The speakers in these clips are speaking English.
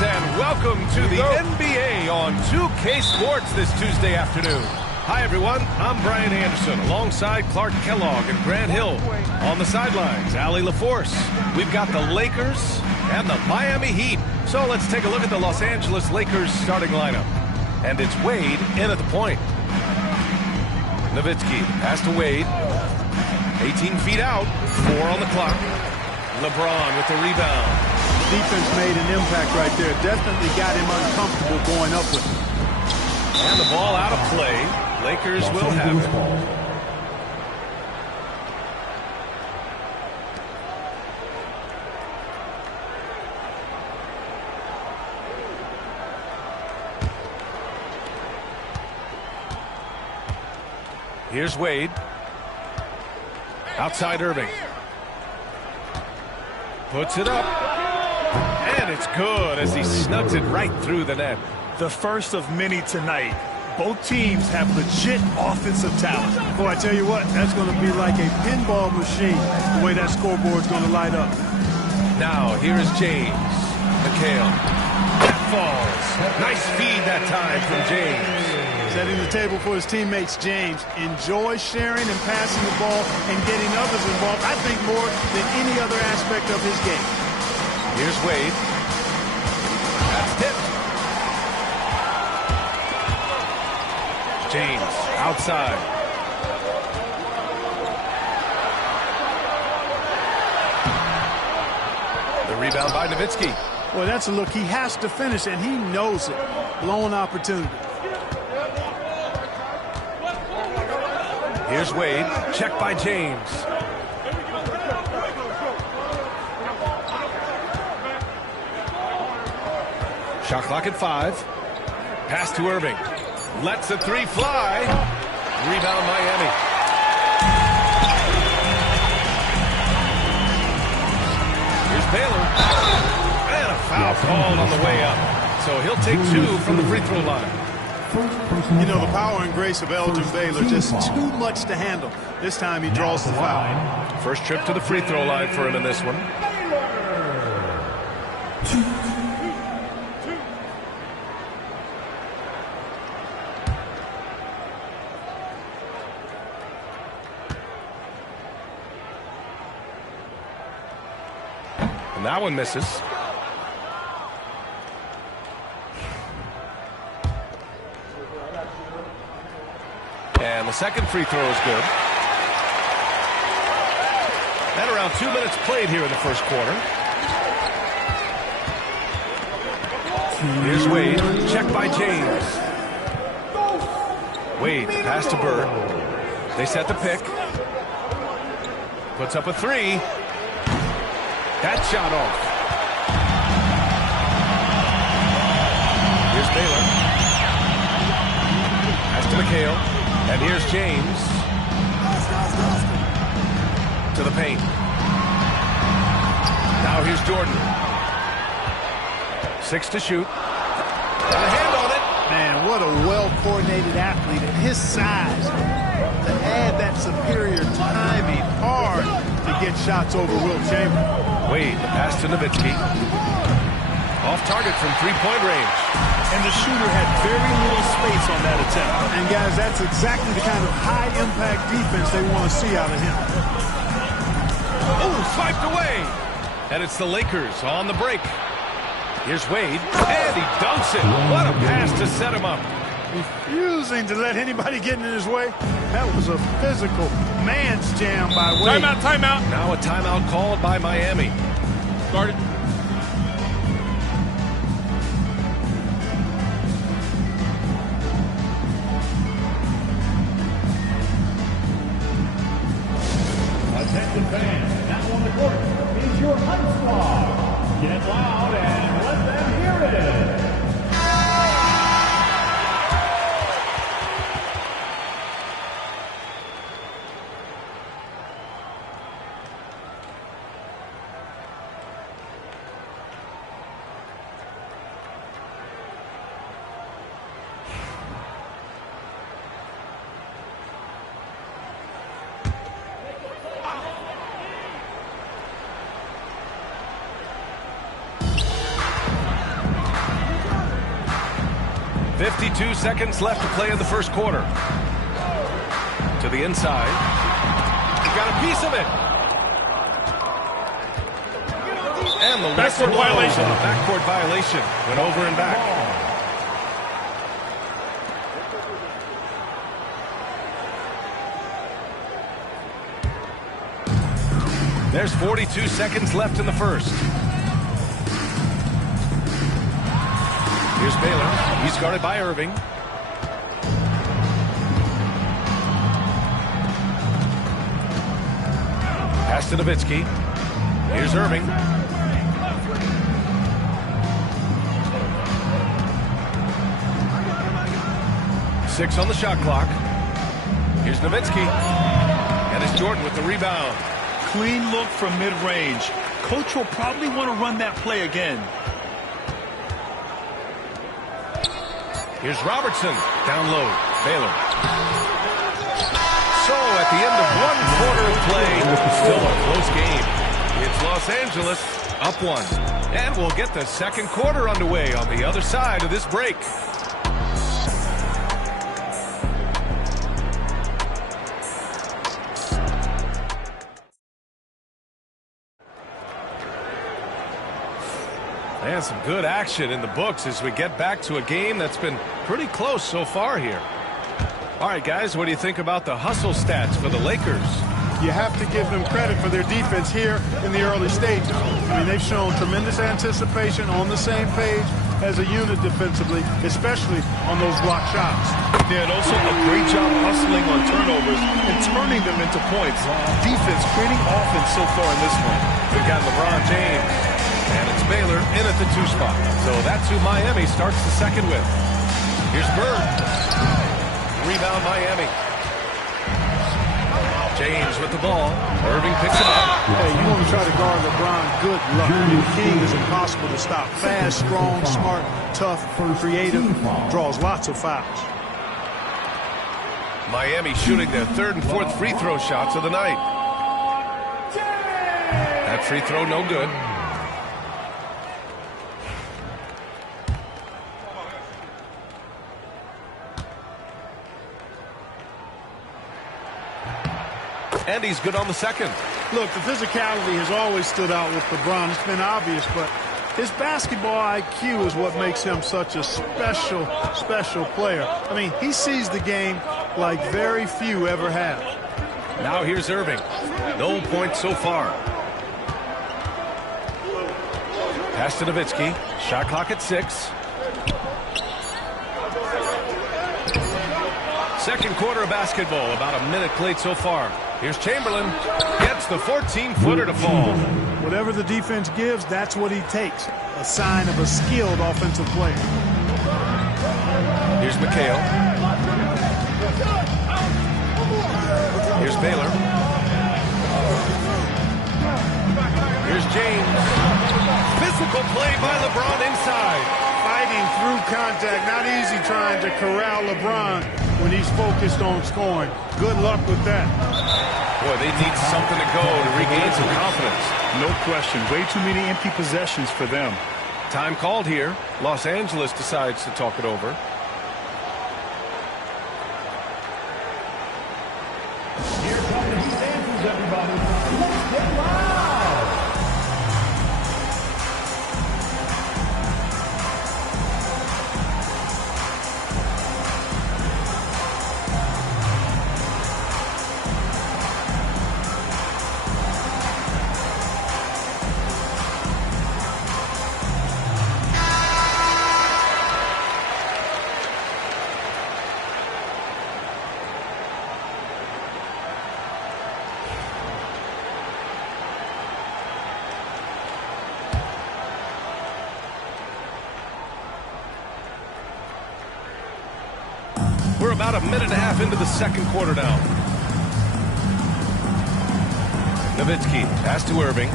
And welcome to the NBA on 2K Sports this Tuesday afternoon. Hi, everyone. I'm Brian Anderson alongside Clark Kellogg and Grant Hill. On the sidelines, Allie LaForce. We've got the Lakers and the Miami Heat. So let's take a look at the Los Angeles Lakers starting lineup. And it's Wade in at the point. Nowitzki, pass to Wade. 18 feet out, 4 on the clock. LeBron with the rebound. Defense made an impact right there. Definitely got him uncomfortable going up with him. And the ball out of play. Lakers will have it. Here's Wade. Outside Irving. Puts it up. And it's good as he snugs it right through the net. The first of many tonight. Both teams have legit offensive talent. Boy, I tell you what, that's going to be like a pinball machine, the way that scoreboard's going to light up. Now, here is James. McHale. That falls. Nice feed that time from James. Setting the table for his teammates, James. Enjoys sharing and passing the ball and getting others involved, I think, more than any other aspect of his game. Here's Wade. That's tipped. James outside. Rebound by Nowitzki. Well, that's a look he has to finish, and he knows it. Blown opportunity. Here's Wade. Check by James. Shot clock at 5. Pass to Irving. Lets the three fly. Rebound Miami. Here's Baylor. And a foul called on the way up. So he'll take 2 from the free throw line. You know, the power and grace of Elgin Baylor, just too much to handle. This time he draws the foul. First trip to the free throw line for him in this one. And that one misses. And the second free throw is good. And around 2 minutes played here in the first quarter. Here's Wade. Checked by James. Wade, pass to Bird. They set the pick. Puts up a 3. That shot off. Here's Baylor. Pass to McHale. And here's James. To the paint. Now here's Jordan. 6 to shoot. And a hand on it. Man, what a well-coordinated athlete at his size. To add that superior timing, hard to get shots over Wilt Chamberlain. Wade, the pass to Nowitzki. Off target from three-point range. And the shooter had very little space on that attempt. And guys, that's exactly the kind of high-impact defense they want to see out of him. Oh, swiped away. And it's the Lakers on the break. Here's Wade, and he dunks it. What a pass to set him up. Refusing to let anybody get in his way. That was a physical man's jam by Wade. Timeout, timeout. Now a timeout called by Miami. Started. Attention fans, now on the court is your Hunt Squad. Get loud and let them hear it. .52 seconds left to play in the first quarter. To the inside. He got a piece of it. And the backcourt violation. Backcourt violation. Went over and back. There's 42 seconds left in the first. Here's Baylor. He's guarded by Irving. Pass to Nowitzki. Here's Irving. Six on the shot clock. Here's Nowitzki. And it's Jordan with the rebound. Clean look from mid-range. Coach will probably want to run that play again. Here's Robertson. Down low. Baylor. So at the end of one quarter of play, still a close game. It's Los Angeles up 1. And we'll get the second quarter underway on the other side of this break. And some good action in the books as we get back to a game that's been pretty close so far here. All right, guys, what do you think about the hustle stats for the Lakers? you have to give them credit for their defense here in the early stages. I mean, they've shown tremendous anticipation, on the same page as a unit defensively, especially on those block shots. Yeah, and also a great job hustling on turnovers and turning them into points. Defense creating offense so far in this one. We've got LeBron James, and it's Baylor in at the 2 spot. So that's who Miami starts the second with. Here's Bird. Rebound Miami. James with the ball. Irving picks him up. Hey, you want to try to guard LeBron, good luck. The King is impossible to stop. Fast, strong, smart, tough, creative, draws lots of fouls. Miami shooting their 3rd and 4th free throw shots of the night. That free throw no good. And he's good on the second. Look, the physicality has always stood out with LeBron. It's been obvious, but his basketball IQ is what makes him such a special, special player. I mean, he sees the game like very few ever have. Now here's Irving. No points so far. Pass to Nowitzki. Shot clock at 6. Second quarter of basketball. About a minute played so far. Here's Chamberlain. Gets the 14-footer to fall. Whatever the defense gives, that's what he takes. A sign of a skilled offensive player. Here's McHale. Here's Baylor. Here's James. Physical play by LeBron inside. Fighting through contact. Not easy trying to corral LeBron when he's focused on scoring. Good luck with that. Boy, they need something to go to regain some confidence. No question. Way too many empty possessions for them. Time called here. Los Angeles decides to talk it over. Here come the Heat answers, everybody. Let's get loud. We're about a minute and a half into the second quarter now. Nowitzki, pass to Irving.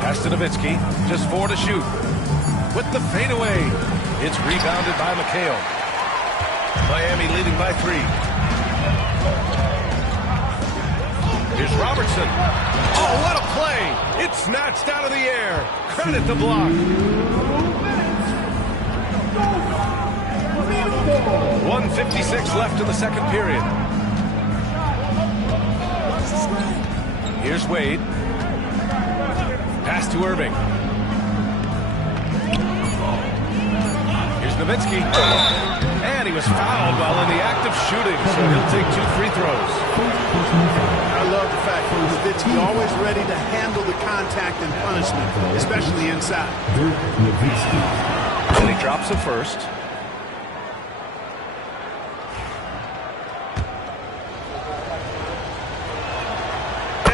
Pass to Nowitzki, just 4 to shoot. With the fadeaway, it's rebounded by McHale. Miami leading by 3. Here's Robertson. Oh, what a play! It's snatched out of the air. Credit the block. 1:56 left in the second period. Here's Wade. Pass to Irving. Here's Nowitzki. And he was fouled while in the act of shooting, so he'll take 2 free throws. I love the fact that Nowitzki always ready to handle the contact and punishment, especially inside. And he drops it first.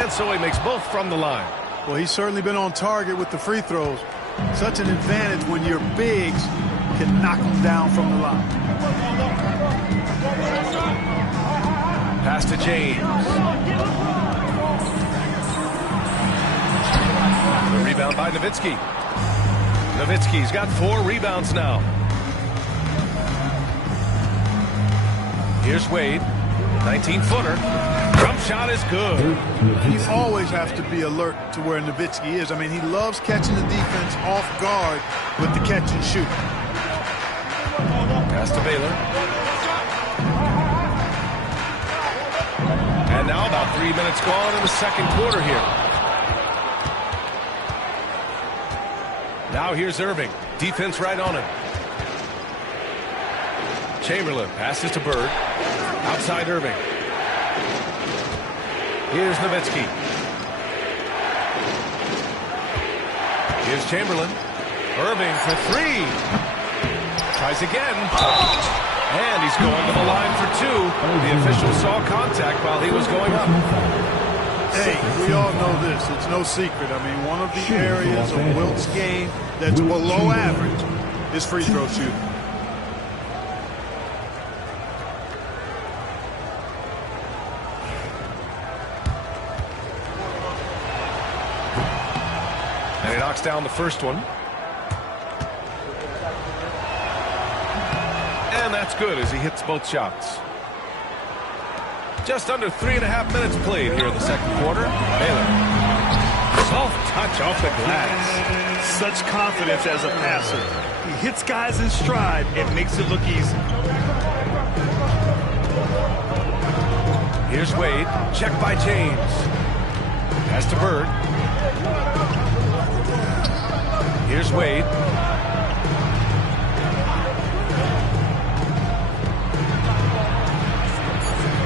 And so he makes both from the line. Well, he's certainly been on target with the free throws. Such an advantage when your bigs can knock them down from the line. Pass to James. The rebound by Nowitzki. Nowitzki's got 4 rebounds now. Here's Wade. 19-footer. Jump shot is good. You always have to be alert to where Nowitzki is. I mean, he loves catching the defense off guard with the catch and shoot. Pass to Baylor. And now about 3 minutes gone in the second quarter here. Now here's Irving. Defense right on him. Chamberlain passes to Bird. Outside Irving. Here's Nowitzki. Here's Chamberlain. Irving for three. Tries again. And he's going to the line for two. The official saw contact while he was going up. Hey, we all know this. It's no secret. I mean, one of the areas of Wilt's game that's below average is free throw shooting. And he knocks down the first one. And that's good as he hits both shots. Just under 3.5 minutes played here in the second quarter. Baylor. Soft touch off the glass. Such confidence as a passer. He hits guys in stride and makes it look easy. Here's Wade. Checked by James. Pass to Bird. Here's Wade.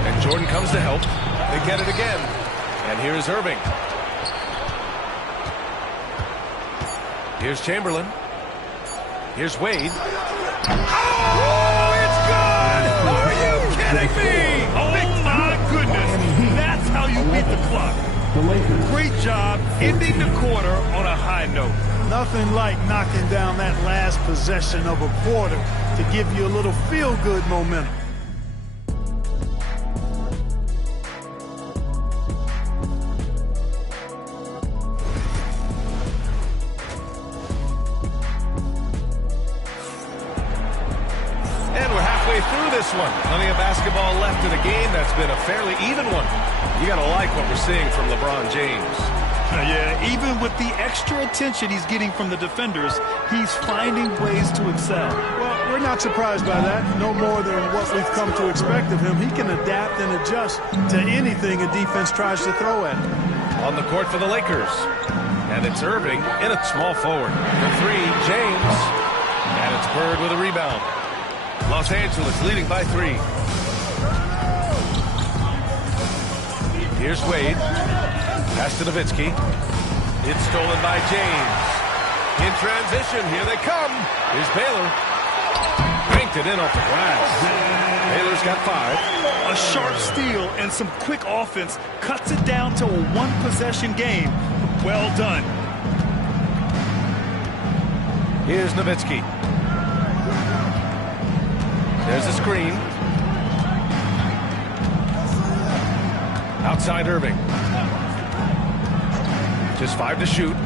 And Jordan comes to help. They get it again. And here's Irving. Here's Chamberlain. Here's Wade. Oh, it's good! Are you kidding me? Oh, my goodness. That's how you beat the clock. Great job ending the quarter on a high note. Nothing like knocking down that last possession of a quarter to give you a little feel-good momentum. And we're halfway through this one. Plenty of basketball left in a game that's been a fairly even one. You got to like what we're seeing from LeBron James. Yeah, even with the extra attention he's getting from the defenders, he's finding ways to excel. Well, we're not surprised by that. No more than what we've come to expect of him. He can adapt and adjust to anything a defense tries to throw at him. On the court for the Lakers. And it's Irving in at small forward. For three, James. And it's Bird with a rebound. Los Angeles leading by 3. Here's Wade. Pass to Nowitzki. It's stolen by James. In transition, here they come. Here's Baylor. Banked it in off the glass. Baylor's got 5. A sharp steal and some quick offense cuts it down to a one-possession game. Well done. Here's Nowitzki. There's a screen. Outside Irving. Just 5 to shoot.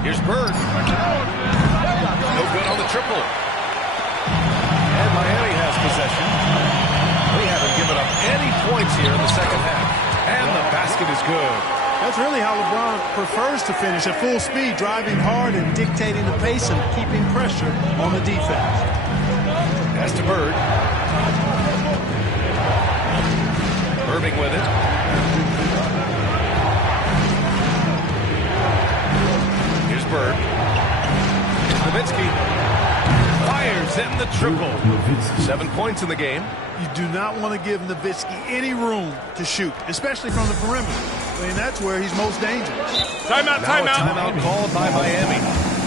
Here's Bird. No good on the triple. And Miami has possession. They haven't given up any points here in the second half. And the basket is good. That's really how LeBron prefers to finish, at full speed, driving hard and dictating the pace and keeping pressure on the defense. Pass to Bird. Irving with it. Here's Bird. Nowitzki fires in the triple. 7 points in the game. You do not want to give Nowitzki any room to shoot, especially from the perimeter. I mean, that's where he's most dangerous. Timeout, Timeout called by Miami.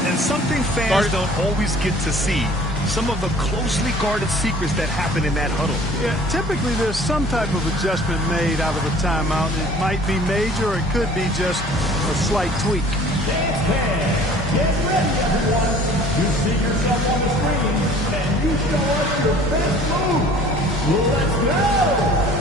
And something fans don't always get to see. Some of the closely guarded secrets that happen in that huddle. Yeah, typically there's some type of adjustment made out of a timeout. It might be major or it could be just a slight tweak. Dance band, get ready, everyone. You see yourself on the screen, and you show us your best move. Let's go!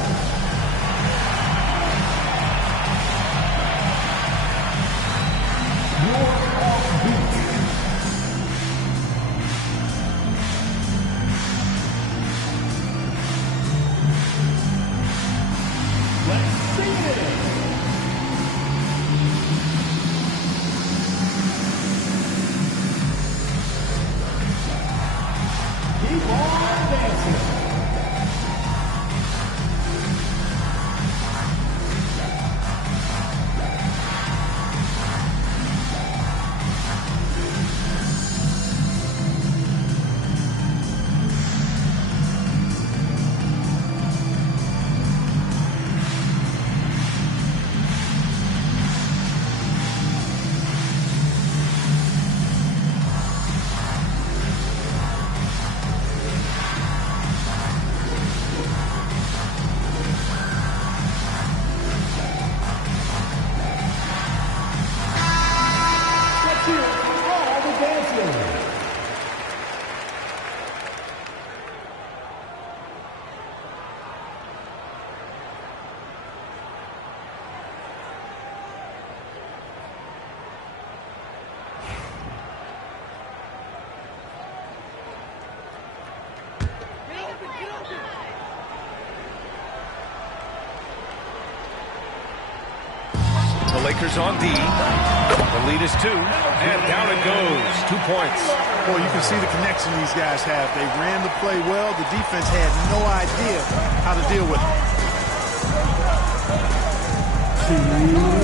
the Lakers on D. The lead is 2, and down it goes. 2 points. Boy, you can see the connection these guys have. They ran the play well. The defense had no idea how to deal with it.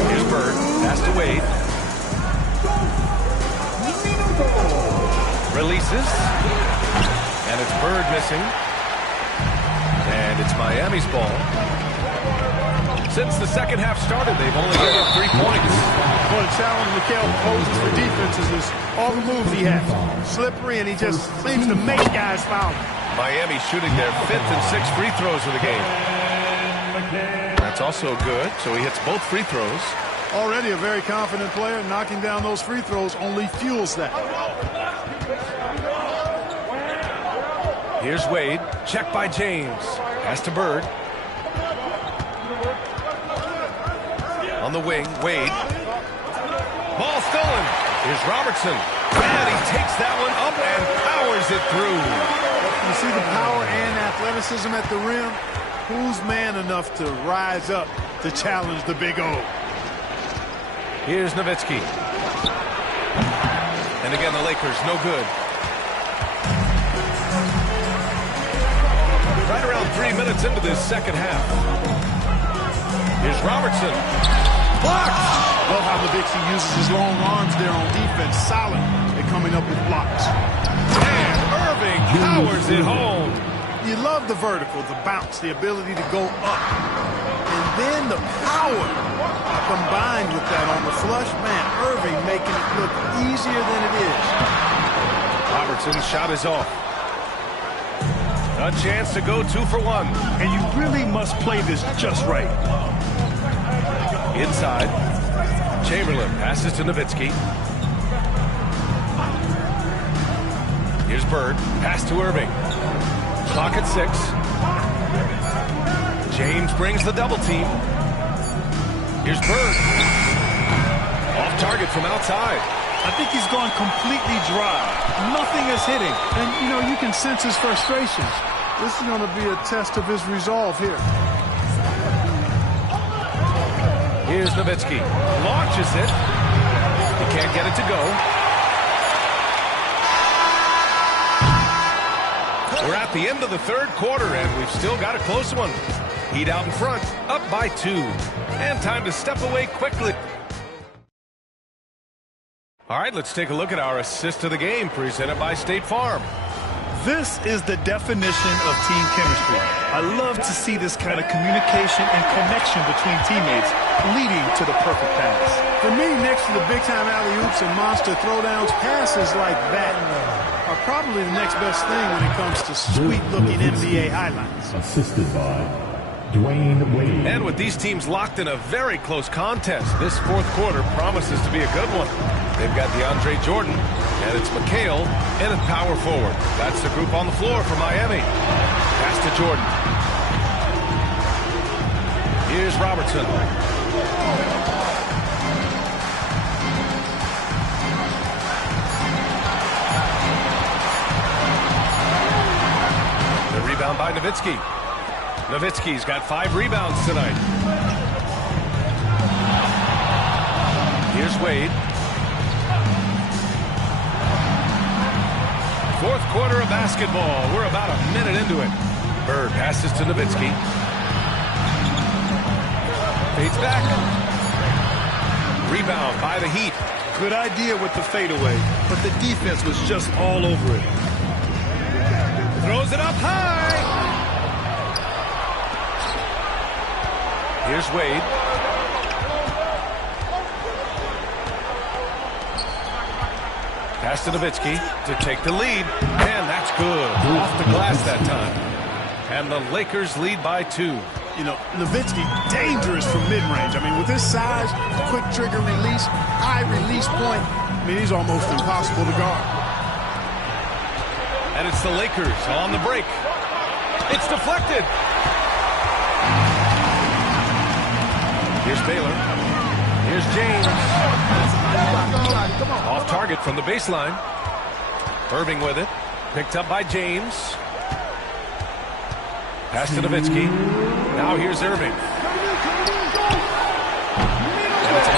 Here's Bird. Pass to Wade. Releases. And it's Bird missing. And it's Miami's ball. Since the second half started, they've only given up 3 points. Well, the challenge Mikal poses for defenses is all the moves he has. Slippery, and he just seems to make guys foul. Miami shooting their 5th and 6th free throws of the game. That's also good, so he hits both free throws. Already a very confident player. Knocking down those free throws only fuels that. Here's Wade. Check by James. Pass to Bird. On the wing, Wade. Ball stolen. Here's Robertson. And he takes that one up and powers it through. You see the power and athleticism at the rim. Who's man enough to rise up to challenge the Big O? Here's Nowitzki. And again, the Lakers, no good. Right around 3 minutes into this second half. Here's Robertson. Blocked! Love how Nowitzki uses his long arms there on defense. Solid at coming up with blocks. And Irving powers it home. You love the vertical, the bounce, the ability to go up. And then the power combined with that on the flush. Man, Irving making it look easier than it is. Robertson's shot is off. A chance to go 2 for 1. And you really must play this just right. Inside. Chamberlain passes to Nowitzki. Here's Bird. Pass to Irving. Clock at 6. James brings the double team. Here's Bird. Off target from outside. I think he's gone completely dry. Nothing is hitting. And, you know, you can sense his frustrations. This is going to be a test of his resolve here. Here's Nowitzki. Launches it. He can't get it to go. We're at the end of the third quarter, and we've still got a close one. Heat out in front, up by 2. And time to step away quickly. All right, let's take a look at our assist of the game, presented by State Farm. This is the definition of team chemistry. I love to see this kind of communication and connection between teammates leading to the perfect pass. For me, next to the big-time alley-oops and monster throwdowns, passes like that are probably the next best thing when it comes to sweet-looking NBA highlights. Assisted by Dwayne Wade. And with these teams locked in a very close contest, this fourth quarter promises to be a good one. They've got DeAndre Jordan, and it's McHale and a power forward. That's the group on the floor for Miami. Pass to Jordan. Here's Robertson. The rebound by Nowitzki. Nowitzki's got 5 rebounds tonight. Here's Wade. Fourth quarter of basketball. We're about a minute into it. Bird passes to Nowitzki. Fades back. Rebound by the Heat. Good idea with the fadeaway, but the defense was just all over it. Throws it up high. Here's Wade. Pass to Nowitzki to take the lead. And that's good. Off the glass that time. And the Lakers lead by 2. You know, Nowitzki, dangerous from mid-range. I mean, with his size, quick trigger release, high release point, I mean, he's almost impossible to guard. And it's the Lakers on the break. It's deflected. Here's Baylor. Here's James. Off target from the baseline. Irving with it. Picked up by James. Pass to Nowitzki. Now here's Irving. And it's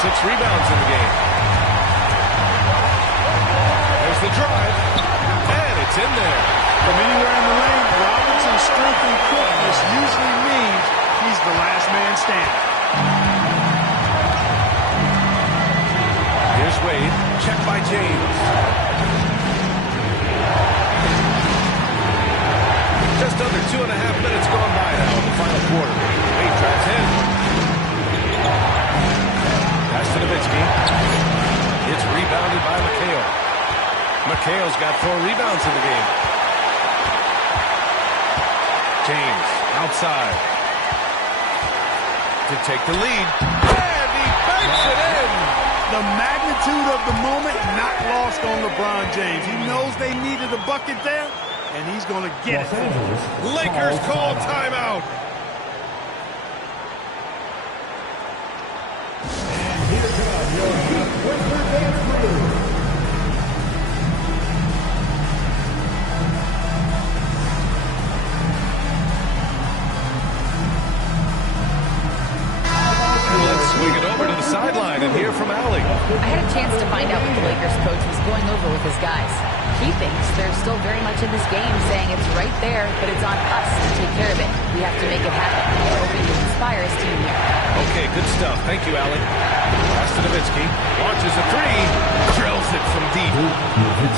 6 rebounds in the game. There's the drive, and it's in there. From anywhere in the lane, Robertson's strength and quickness usually means he's the last man standing. Here's Wade, checked by James. Just under 2.5 minutes gone by now in the final quarter. Wade drives in. Pass to Nowitzki. It's rebounded by McHale. McHale's got 4 rebounds in the game. James outside to take the lead. And he banks it in. The magnitude of the moment not lost on LeBron James. He knows they needed a bucket there, and he's going to get it. Lakers call timeout. And here comes your Heat Winter Dance Crew. And let's swing it over to the sideline and hear from Allie. I had a chance to find out what the Lakers coach was going over with his guys. He thinks they're still very much in this game, saying it's right there, but it's on us to take care of it. We have to make it happen. We're hoping to inspire his team here. Okay, good stuff. Thank you, Allie. Pass to Nowitzki. Launches a 3. Drills it from deep.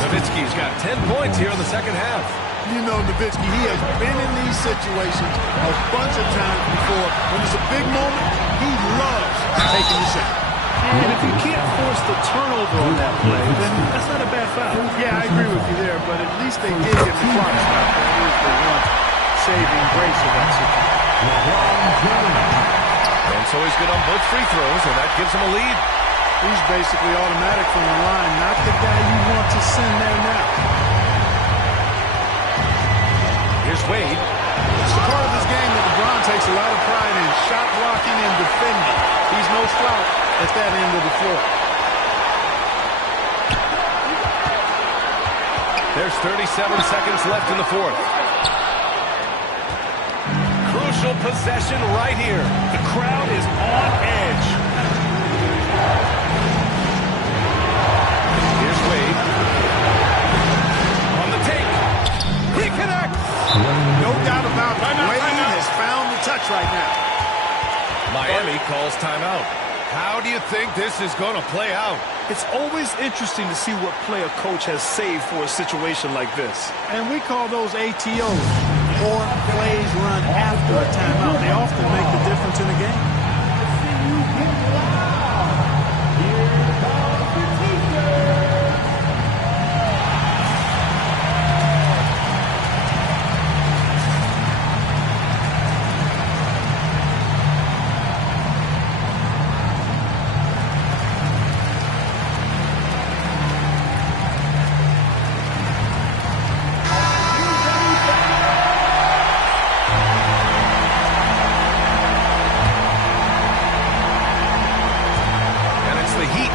Nowitzki's got 10 points here in the second half. You know Nowitzki, he has been in these situations a bunch of times before. When it's a big moment, he loves taking the shot. And if you can't force the turnover on that play, then that's not a bad foul. Yeah, I agree with you there, but at least they did get the clock stop. That is the one saving grace of that situation. And so he's good on both free throws, and that gives him a lead. He's basically automatic from the line, not the guy you want to send there now. Here's Wade. It's the part of this game that LeBron takes a lot of pride in, shot blocking and defending. He's no slouch at that end of the floor. There's 37 seconds left in the fourth. Crucial possession right here. The crowd is on edge. Here's Wade. On the take. He connects. No doubt about it. Wade has found the touch right now. Miami calls timeout. How do you think this is going to play out? It's always interesting to see what play a coach has saved for a situation like this. And we call those ATOs, or plays run after a timeout. They often make the difference in the game.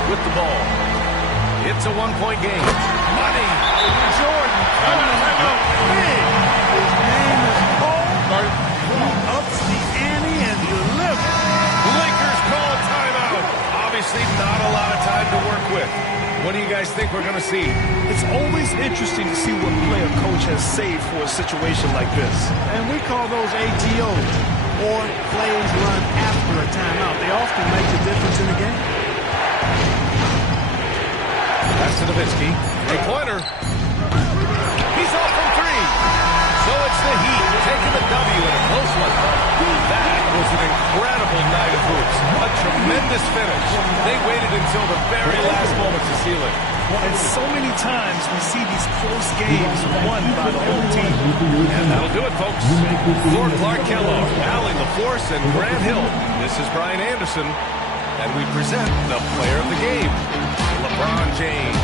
With the ball. It's a one-point game. Money! Jordan coming up big. His name is Cole. He ups the ante and delivers. Lakers call timeout. Obviously not a lot of time to work with. What do you guys think we're going to see? It's always interesting to see what play a coach has saved for a situation like this. And we call those ATOs, or plays run after a timeout. They often make the difference in the game. Pass to Nowitzki. Three-pointer. He's off from 3. So it's the Heat taking the W in a close one. That was an incredible night of hoops. A tremendous finish. They waited until the very last moment to seal it. And so many times we see these close games won by the home team. And that'll do it, folks. For Clark Kellogg, Allie LaForce, and Grant Hill, this is Brian Anderson, and we present the player of the game, LeBron James.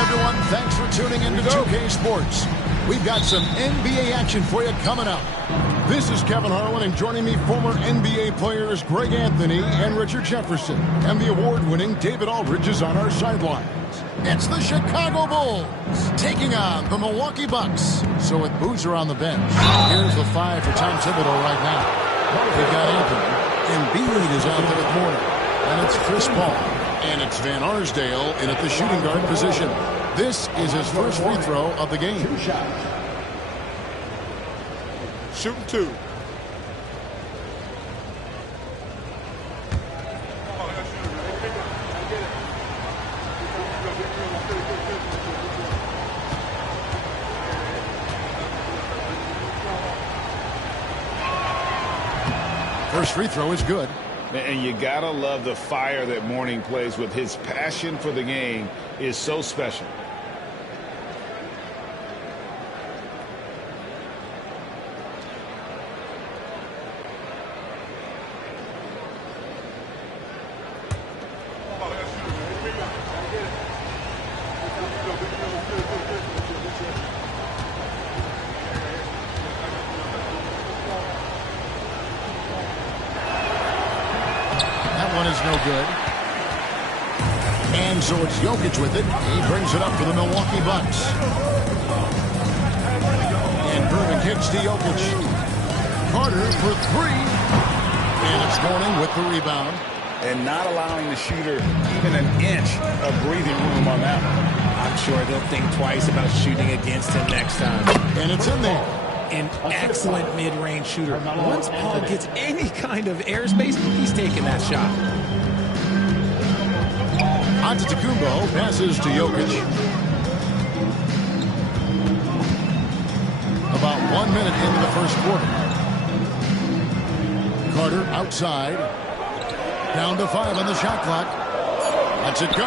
Everyone, thanks for tuning into 2K Sports. We've got some NBA action for you coming up. This is Kevin Harlan, and joining me, former NBA players Greg Anthony and Richard Jefferson. And the award-winning David Aldridge is on our sidelines. It's the Chicago Bulls taking on the Milwaukee Bucks. So with Boozer on the bench, here's the 5 for Tom Thibodeau right now. They've got Anthony, and Embiid is out there with Mourning. And it's Chris Paul. And it's Van Arsdale in at the shooting guard position. This is his first free throw of the game. Shooting 2. First free throw is good. And you got to love the fire that Mourning plays with. His passion for the game is so special. No good. And so it's Jokic with it. He brings it up for the Milwaukee Bucks. And Irving kicks to Jokic. Carter for three. And it's Mourning with the rebound. And not allowing the shooter even an inch of breathing room on that one. I'm sure they'll think twice about shooting against him next time. And it's in there. An excellent mid-range shooter. Once Paul gets any kind of airspace, he's taking that shot. Antetokounmpo passes to Jokic. About 1 minute into the first quarter. Carter outside. Down to 5 on the shot clock. Lets it go.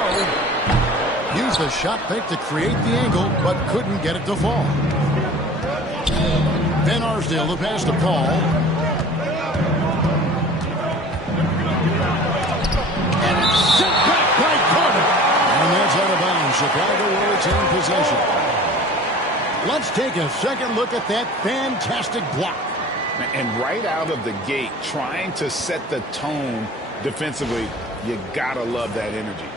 Used the shot fake to create the angle, but couldn't get it to fall. Van Arsdale the pass to Paul. And it's sent back by Carter. And that's out of bounds. Chicago will retain possession. Let's take a second look at that fantastic block. And right out of the gate, trying to set the tone defensively, you gotta love that energy.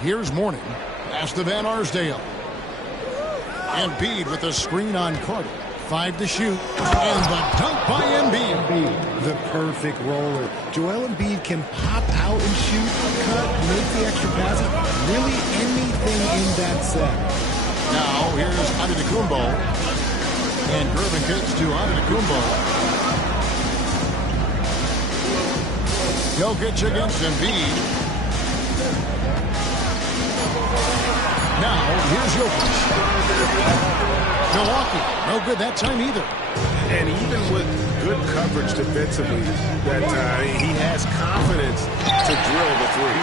Here's Mourning. Pass to Van Arsdale. Embiid with a screen on Carter. 5 to shoot. And the dunk by Embiid. The perfect roller. Joel Embiid can pop out and shoot, cut, make the extra passes. Really anything in that set. Now here's Antetokounmpo. And Irving kicks to Antetokounmpo. Jokic against Embiid. Now, here's Jokic. Milwaukee, no good that time either. And even with good coverage defensively, that he has confidence to drill the three.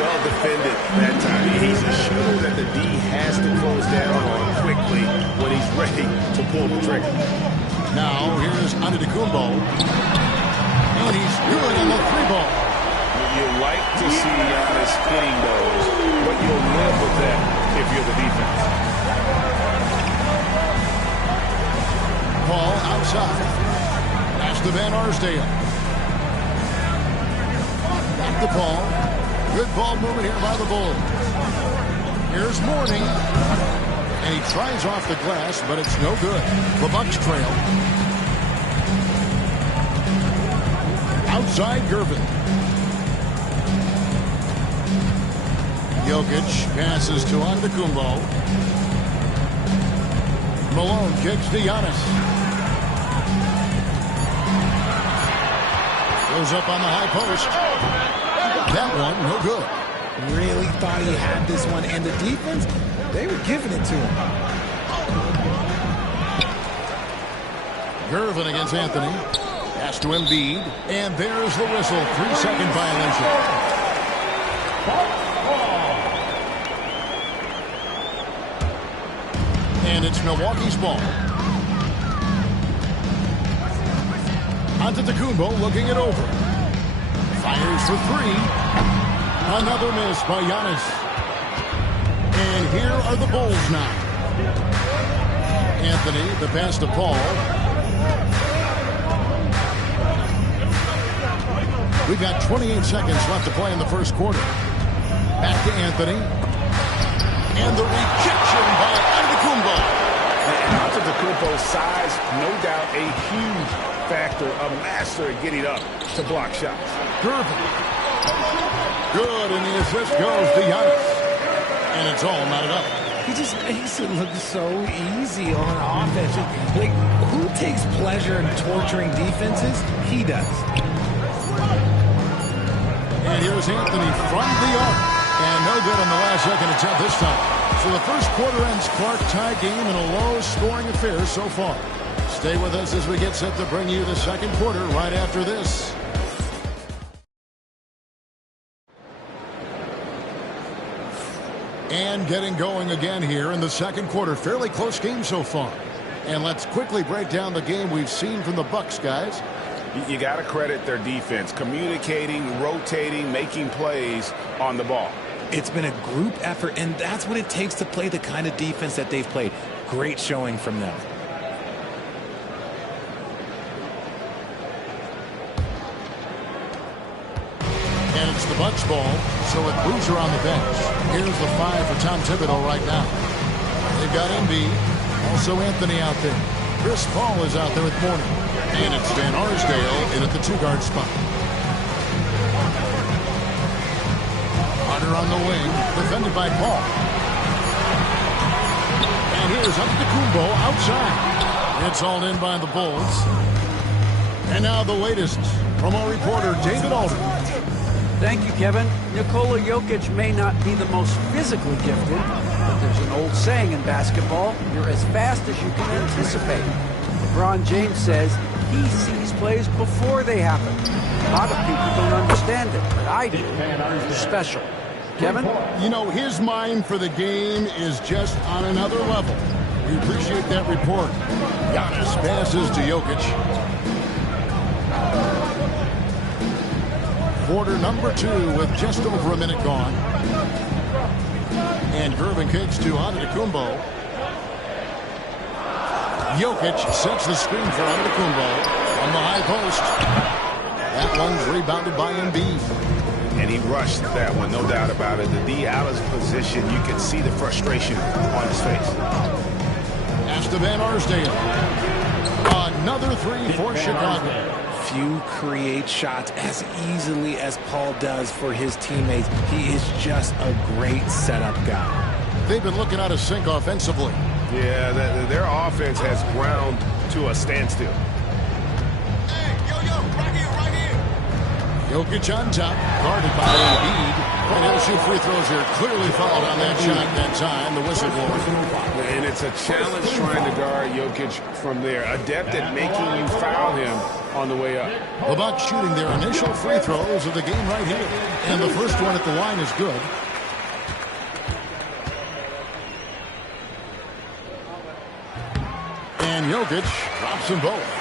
Well defended that time. He's a shooter that the D has to close down on quickly when he's ready to pull the trigger. Now, here's Antetokounmpo. And he's good on the three ball. You like to see Giannis hitting those, but you'll live with that if you're the defense. Paul outside. Pass to Van Arsdale. Back to Paul. Good ball movement here by the Bulls. Here's Mourning. And he tries off the glass, but it's no good. The Bucks trail. Outside Gervin. Jokic passes to Antetokounmpo. Malone kicks to Giannis. Goes up on the high post. That one, no good. Really thought he had this one. And the defense, they were giving it to him. Gervin against Anthony. Pass to Embiid. And there's the whistle. 3-second violation. And it's Milwaukee's ball. Antetokounmpo looking it over. Fires for three. Another miss by Giannis. And here are the Bulls now. Anthony, the pass to Paul. We've got 28 seconds left to play in the first quarter. Back to Anthony. And the rejection by Antetokounmpo. And Antetokounmpo's size, no doubt a huge factor, a master at getting up to block shots. Gervin. Good, and the assist goes to Giannis. And it's all knotted up. He just makes it look so easy on offense. Like, who takes pleasure in torturing defenses? He does. And here's Anthony from the arc. And No good on the last second attempt this time. So the first quarter ends Clark tie game in a low-scoring affair so far. Stay with us as we get set to bring you the second quarter right after this. And getting going again here in the second quarter. Fairly close game so far. And let's quickly break down the game we've seen from the Bucks, guys. You got to credit their defense, communicating, rotating, making plays on the ball. It's been a group effort, and that's what it takes to play the kind of defense that they've played. Great showing from them. And it's the Bucks ball, so with Boozer on the bench. Here's the 5 for Tom Thibodeau right now. They've got Embiid, also Anthony out there. Chris Paul is out there with Mourning. And it's Van Arsdale in at the 2-guard spot. Carter on the wing, defended by Paul. And here's Antetokounmpo outside. It's hauled in by the Bulls. And now the latest from our reporter, David Aldridge. Thank you, Kevin. Nikola Jokic may not be the most physically gifted, but there's an old saying in basketball, you're as fast as you can anticipate. LeBron James says he sees plays before they happen. A lot of people don't understand it, but I do. It's special. Kevin? You know, his mind for the game is just on another level. We appreciate that report. Giannis passes to Jokic. Quarter number 2 with just over a minute gone. And Gervin kicks to Antetokounmpo. Jokic sets the screen for Antetokounmpo on the high post. That one's rebounded by Embiid. And he rushed that one, no doubt about it. The D out of position, you can see the frustration on his face. Pass to Van Arsdale. Another 3 for Chicago. Few create shots as easily as Paul does for his teammates. He is just a great setup guy. They've been looking out of sync offensively. Yeah, their offense has ground to a standstill. Jokic on top, guarded by Embiid. And he'll shoot free throws here. Clearly fouled on that shot that time, the whistle blower. And it's a challenge trying to guard Jokic from there. Adept at making you foul him on the way up. The Bucks shooting their initial free throws of the game right here. And the first one at the line is good. And Jokic drops them both.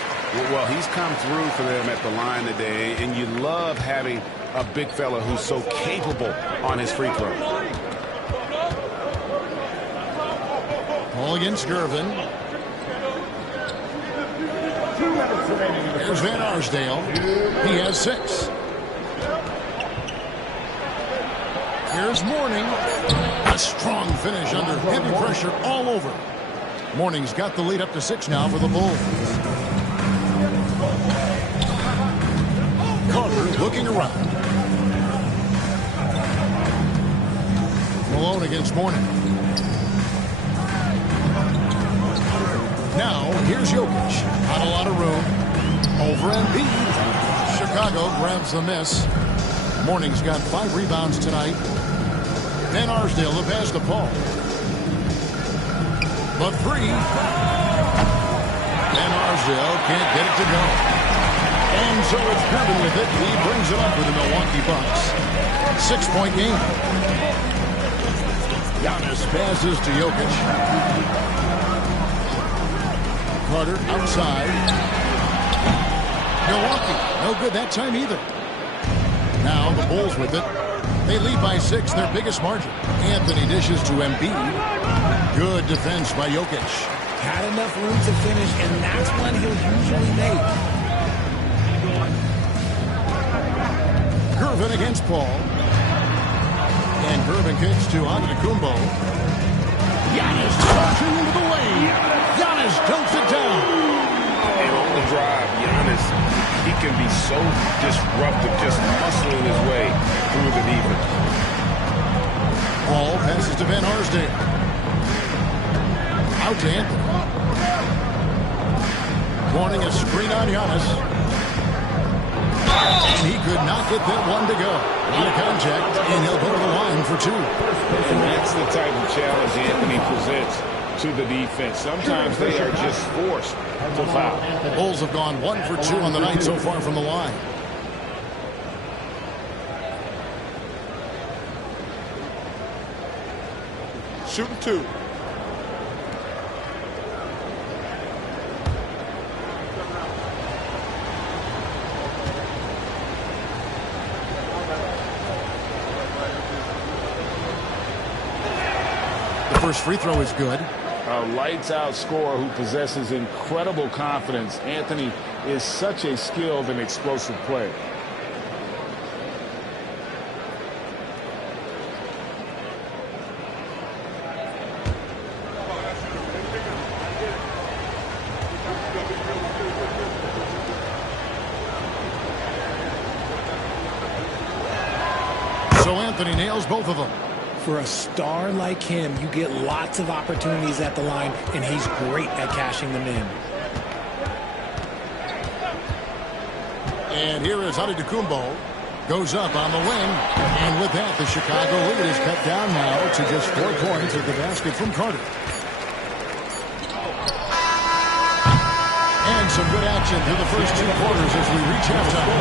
Well, he's come through for them at the line today, and you love having a big fella who's so capable on his free throw. Ball against Gervin. Here's Van Arsdale. He has 6. Here's Mourning. A strong finish under heavy pressure all over. Mourning's got the lead up to 6 now for the Bulls. Carter looking around. Malone against Mourning. Now, here's Jokic. Not a lot of room. Over Embiid. Chicago grabs the miss. Mourning's got 5 rebounds tonight. Van Arsdale the pass to Paul. The 3. Van Arsdale can't get it to go. And so it's Gervin with it. He brings it up for the Milwaukee Bucks. 6-point game. Giannis passes to Jokic. Carter outside. Milwaukee, no good that time either. Now the Bulls with it. They lead by 6, their biggest margin. Anthony dishes to Embiid. Good defense by Jokic. Had enough room to finish, and that's one he'll usually make. Gervin against Paul. And Gervin kicks to Antetokounmpo. Giannis crashing into the lane. Giannis dumps it down. And on the drive, Giannis, he can be so disruptive, just muscling his way through the defense. Paul passes to Van Arsdale. Out to Anthony. Mourning a screen on Giannis. And he could not get that one to go. Out of contact, and he'll go to the line for 2. And that's the type of challenge Anthony presents to the defense. Sometimes they are just forced to foul. Bulls have gone 1 for 2 on the night so far from the line. Shooting 2. The first free throw is good. A lights-out scorer who possesses incredible confidence. Anthony is such a skilled and explosive player. So Anthony nails both of them. For a star like him, you get lots of opportunities at the line, and he's great at cashing them in. And here is Antetokounmpo. Goes up on the wing. And with that, the Chicago lead is cut down now to just 4 points at the basket from Carter. And some good action through the first 2 quarters as we reach halftime.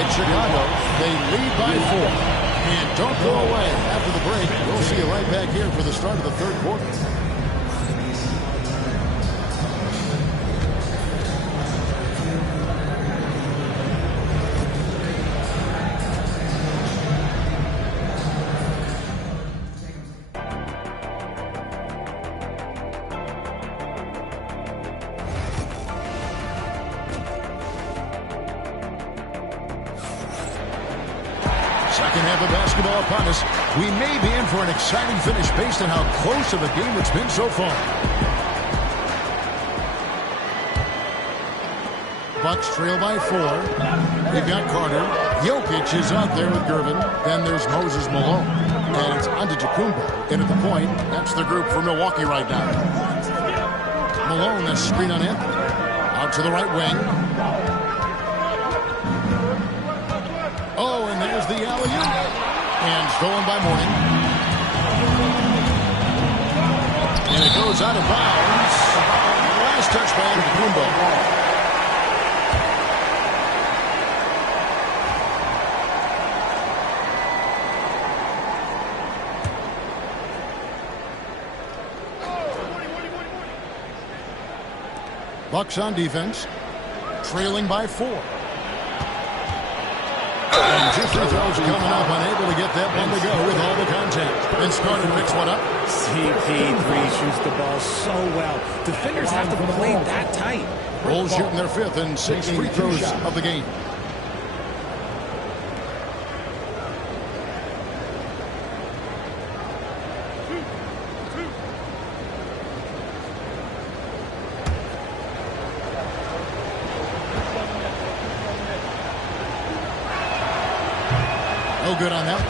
In Chicago, they lead by 4. And don't go away after the break. We'll see you right back here for the start of the 3rd quarter. Second half of basketball upon us. We may be in for an exciting finish based on how close of a game it's been so far. Bucks trail by 4. We've got Carter. Jokic is out there with Gervin. Then there's Moses Malone. And it's Antetokounmpo in at the point. That's the group for Milwaukee right now. Malone, a screen on Anthony. Out to the right wing. Oh, and there's the alley-oop. And stolen by Mourning. And it goes out of bounds. Last touch by Antetokounmpo. Bucks on defense. Trailing by 4. And 2 free throws coming up, unable to get that one to go with all the contact. And Carter picks one up. CP3 shoots the ball so well. Defenders have to play that tight. Bulls shooting their 5th and 6th free throws of the game. No good on that.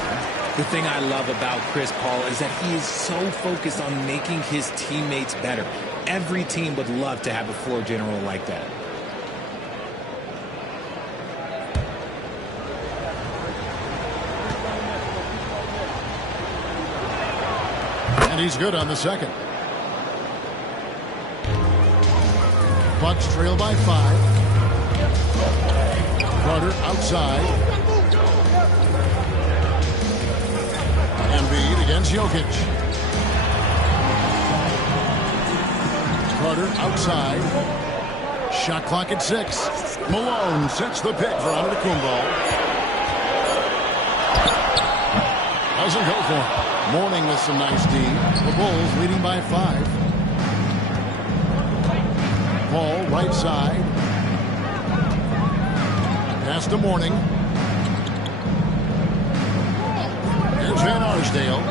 The thing I love about Chris Paul is that he is so focused on making his teammates better. Every team would love to have a floor general like that. And he's good on the second. Bucks trail by 5. Carter outside. Embiid against Jokic. Carter outside. Shot clock at 6. Malone sets the pick for Antetokounmpo. Doesn't go for it. Mourning with some nice D. The Bulls leading by 5. Paul right side. Pass to Mourning. Here's Van Arsdale.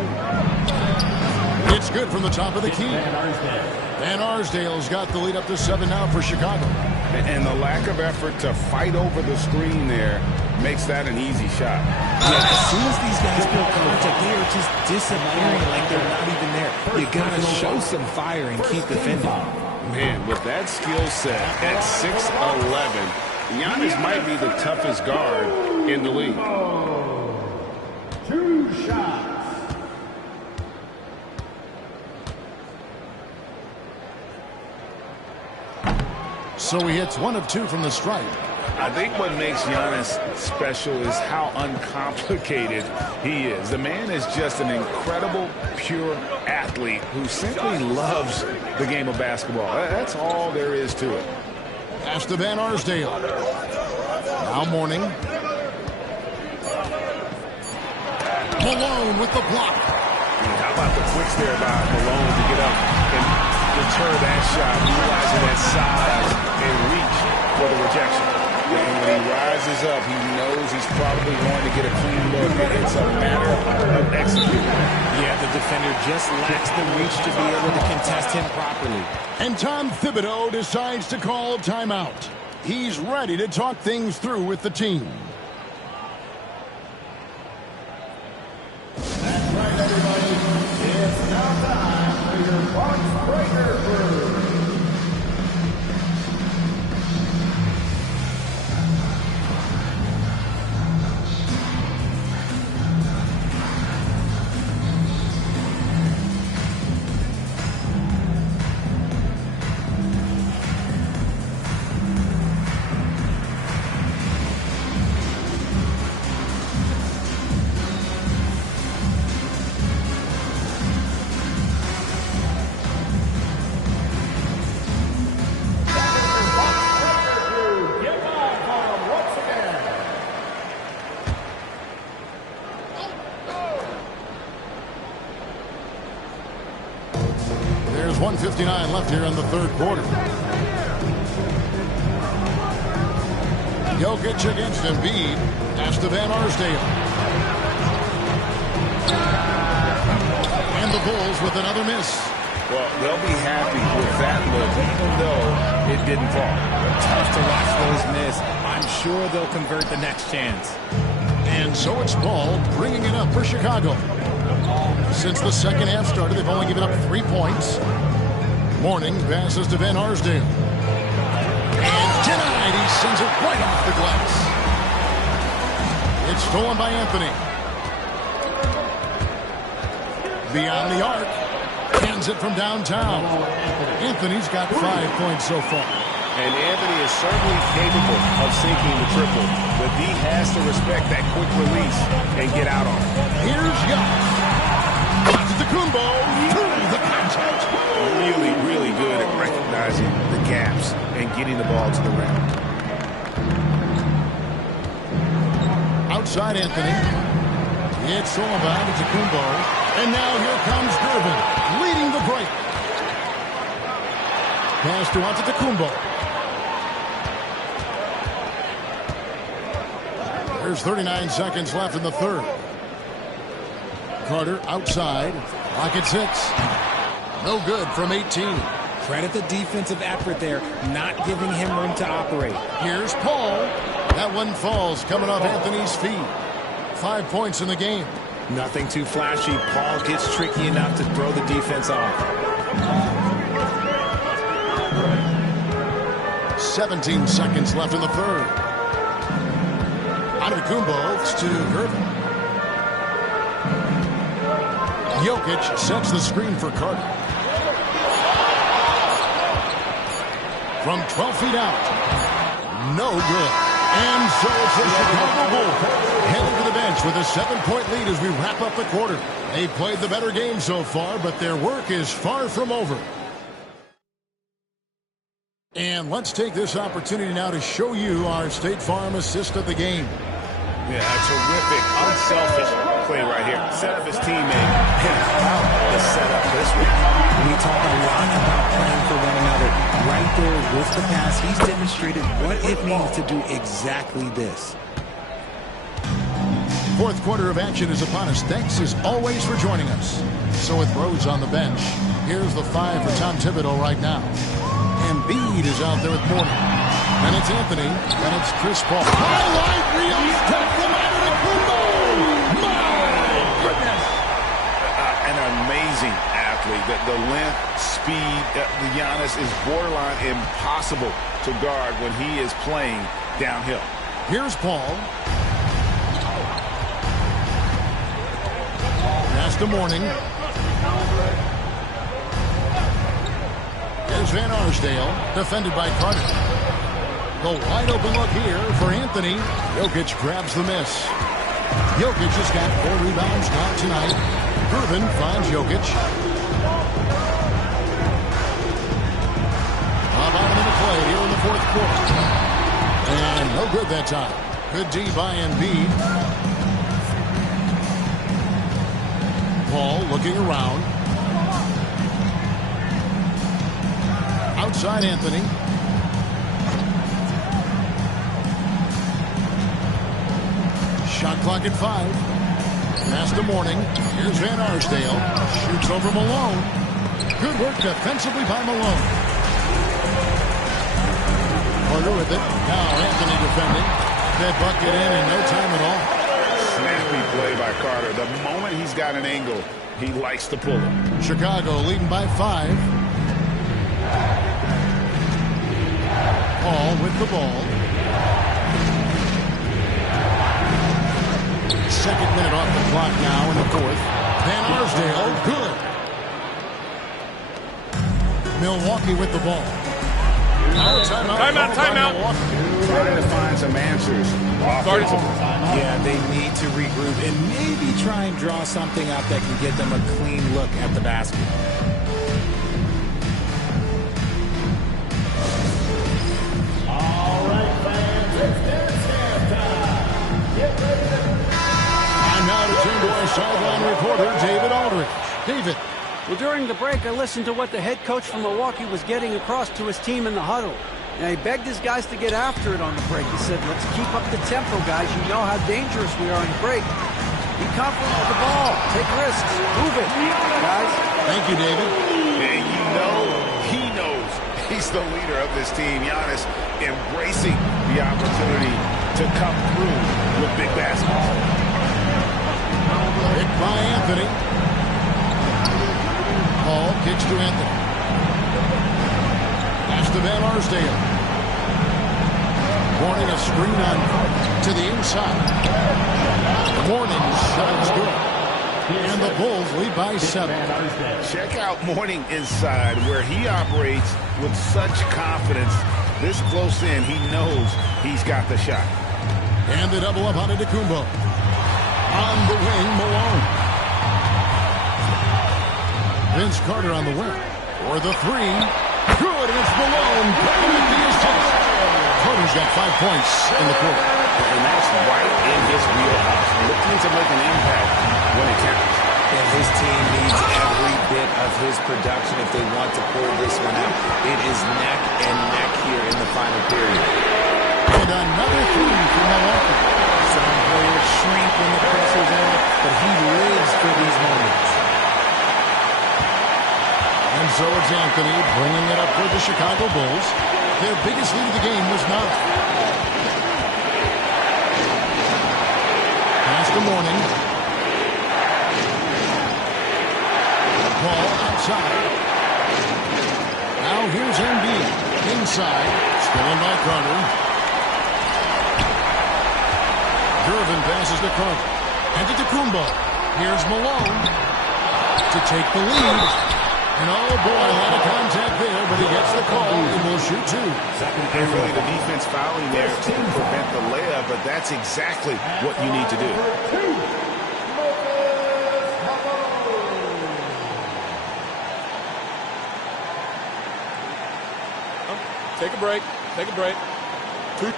It's good from the top of the key. Van Arsdale's got the lead up to 7 now for Chicago. And the lack of effort to fight over the screen there makes that an easy shot. Yeah, as soon as these guys feel contact, they are just disappearing like they're not even there. You gotta show some fire and keep defending. Man, with that skill set at 6'11", Giannis might be the toughest guard in the league. 2 shots. So he hits 1 of 2 from the stripe. I think what makes Giannis special is how uncomplicated he is. The man is just an incredible, pure athlete who simply loves the game of basketball. That's all there is to it. Pass to Van Arsdale. Now Mourning. Malone with the block. How about the quicks there by Malone to get up and deter that shot, utilizing that size and reach for the rejection. And when he rises up, he knows he's probably going to get a clean look. It's a matter of executing. Yeah, the defender just lacks the reach to be able to contest him properly. And Tom Thibodeau decides to call timeout. He's ready to talk things through with the team. That's right, everybody. It's now time for your Box Breaker crew. There's 1:59 left here in the third quarter. Jokic against Embiid. Pass to Van Arsdale. And the Bulls with another miss. Well, they'll be happy with that look, even though it didn't fall. Tough to watch those miss. I'm sure they'll convert the next chance. And so it's Paul bringing it up for Chicago. Since the second half started, they've only given up 3 points. Mourning passes to Van Arsdale. And denied. He sends it right off the glass. It's stolen by Anthony. Beyond the arc. Hands it from downtown. Anthony's got 5 points so far. And Anthony is certainly capable of sinking the triple, but he has to respect that quick release and get out on it. Here's Young. Antetokounmpo through the contact. Really, really good at recognizing the gaps and getting the ball to the rim. Outside Anthony. It's stolen by Antetokounmpo. And now here comes Durbin leading the break. Pass to Antetokounmpo. There's 39 seconds left in the third. Carter outside. Rockets hits. No good from 18. Credit the defensive effort there, not giving him room to operate. Here's Paul. That one falls coming off Anthony's feet. 5 points in the game. Nothing too flashy. Paul gets tricky enough to throw the defense off. 17 seconds left in the third. Antetokounmpo to Irving. Jokic sets the screen for Carter. From 12 feet out. No good. And so it's the Chicago Bulls heading to the bench with a 7-point lead as we wrap up the quarter. They played the better game so far, but their work is far from over. And let's take this opportunity now to show you our State Farm assist of the game. Yeah, a terrific, unselfish play right here. Set up his teammate. How to set up this one. We talk a lot about playing for one another. Right there with the pass, he's demonstrated what it means to do exactly this. Fourth quarter of action is upon us. Thanks as always for joining us. So with Rose on the bench, here's the 5 for Tom Thibodeau right now. Embiid is out there with Mourning. And it's Anthony, and it's Chris Paul. Highlight reel step from Antetokounmpo! My goodness! An amazing athlete. The length, speed, the Giannis is borderline impossible to guard when he is playing downhill. Here's Paul. Pass to Mourning. Here's Van Arsdale, defended by Carter. The wide open look here for Anthony. Jokic grabs the miss. Jokic has got 4 rebounds now tonight. Irvin finds Jokic. Bottom of the play here in the 4th quarter. And no good that time. Good D by Embiid. Paul looking around. Outside Anthony. Shot clock at 5. Pass to Mourning. Here's Van Arsdale. Shoots over Malone. Good work defensively by Malone. Carter with it. Now Anthony defending. That bucket in no time at all. Snappy play by Carter. The moment he's got an angle, he likes to pull it. Chicago leading by 5. Paul with the ball. 2nd minute off the clock now in the 4th. Van Arsdale, good. Milwaukee with the ball. Timeout. Trying to find some answers. Yeah, they need to regroup and maybe try and draw something up that can get them a clean look at the basket. All right, fans, it's dance time. Get ready to... And now to turn to our sideline reporter, David Aldridge. David. Well, during the break, I listened to what the head coach from Milwaukee was getting across to his team in the huddle. Now, he begged his guys to get after it on the break. He said, let's keep up the tempo, guys. You know how dangerous we are on the break. Be confident with the ball. Take risks. Move it, guys. Thank you, David. And you know he knows he's the leader of this team. Giannis embracing the opportunity to come through with big baskets. Picked by Anthony. Paul kicks to Anthony. Pass to Van Arsdale. Mourning a screen on to the inside. Mourning's shot is good. And the Bulls lead by 7. Check out Mourning inside, where he operates with such confidence. This close in, he knows he's got the shot. And the double up on Antetokounmpo. On the wing, Malone. Vince Carter on the wing. For the 3. Good, it's Malone. With the assist. Carter's got 5 points in the quarter. And that's right in his wheelhouse. Looking to make an impact when it counts. And his team needs every bit of his production if they want to pull this one out. It is neck and neck here in the final period. And another 3 for Milwaukee. Some players shrink when the pressure's on, but he lives for these moments. And so it's Anthony bringing it up for the Chicago Bulls. Their biggest lead of the game was 9. Pass to Mourning. Ball outside. Now here's Embiid. Inside. Stolen by Carter. Irvin passes to Carter. And to Antetokounmpo. Here's Malone to take the lead. And oh boy, a lot of contact there, but he gets the call and will shoot 2. And really the defense fouling there to prevent the layup, but that's exactly what you need to do. Take a break. Take a break. 2.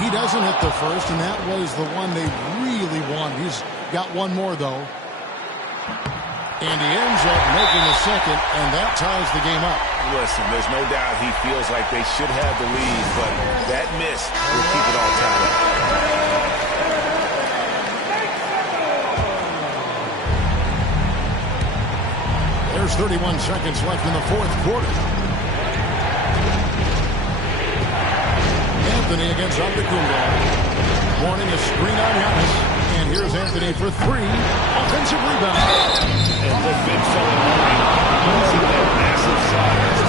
He doesn't hit the first, and that was the one they really wanted. He's got one more, though. And he ends up making a second, and that ties the game up. Listen, there's no doubt he feels like they should have the lead, but that miss will keep it all tied up. There's 31 seconds left in the 4th quarter. Anthony against Antetokounmpo. Mourning a screen on Giannis. And here's Anthony for 3. Offensive rebound. And the big fella Mourning using that massive size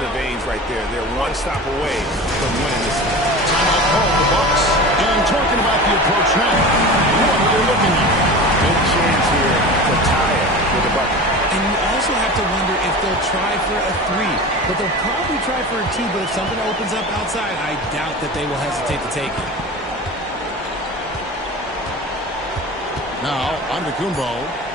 the veins right there. They're one stop away from winning this thing. Timeout called the Bucks. And talking about the approach now, what are they looking at? Big chance here to tie it with a bucket. And you also have to wonder if they'll try for a 3. But they'll probably try for a 2. But if something opens up outside, I doubt that they will hesitate to take it. Now, Antetokounmpo.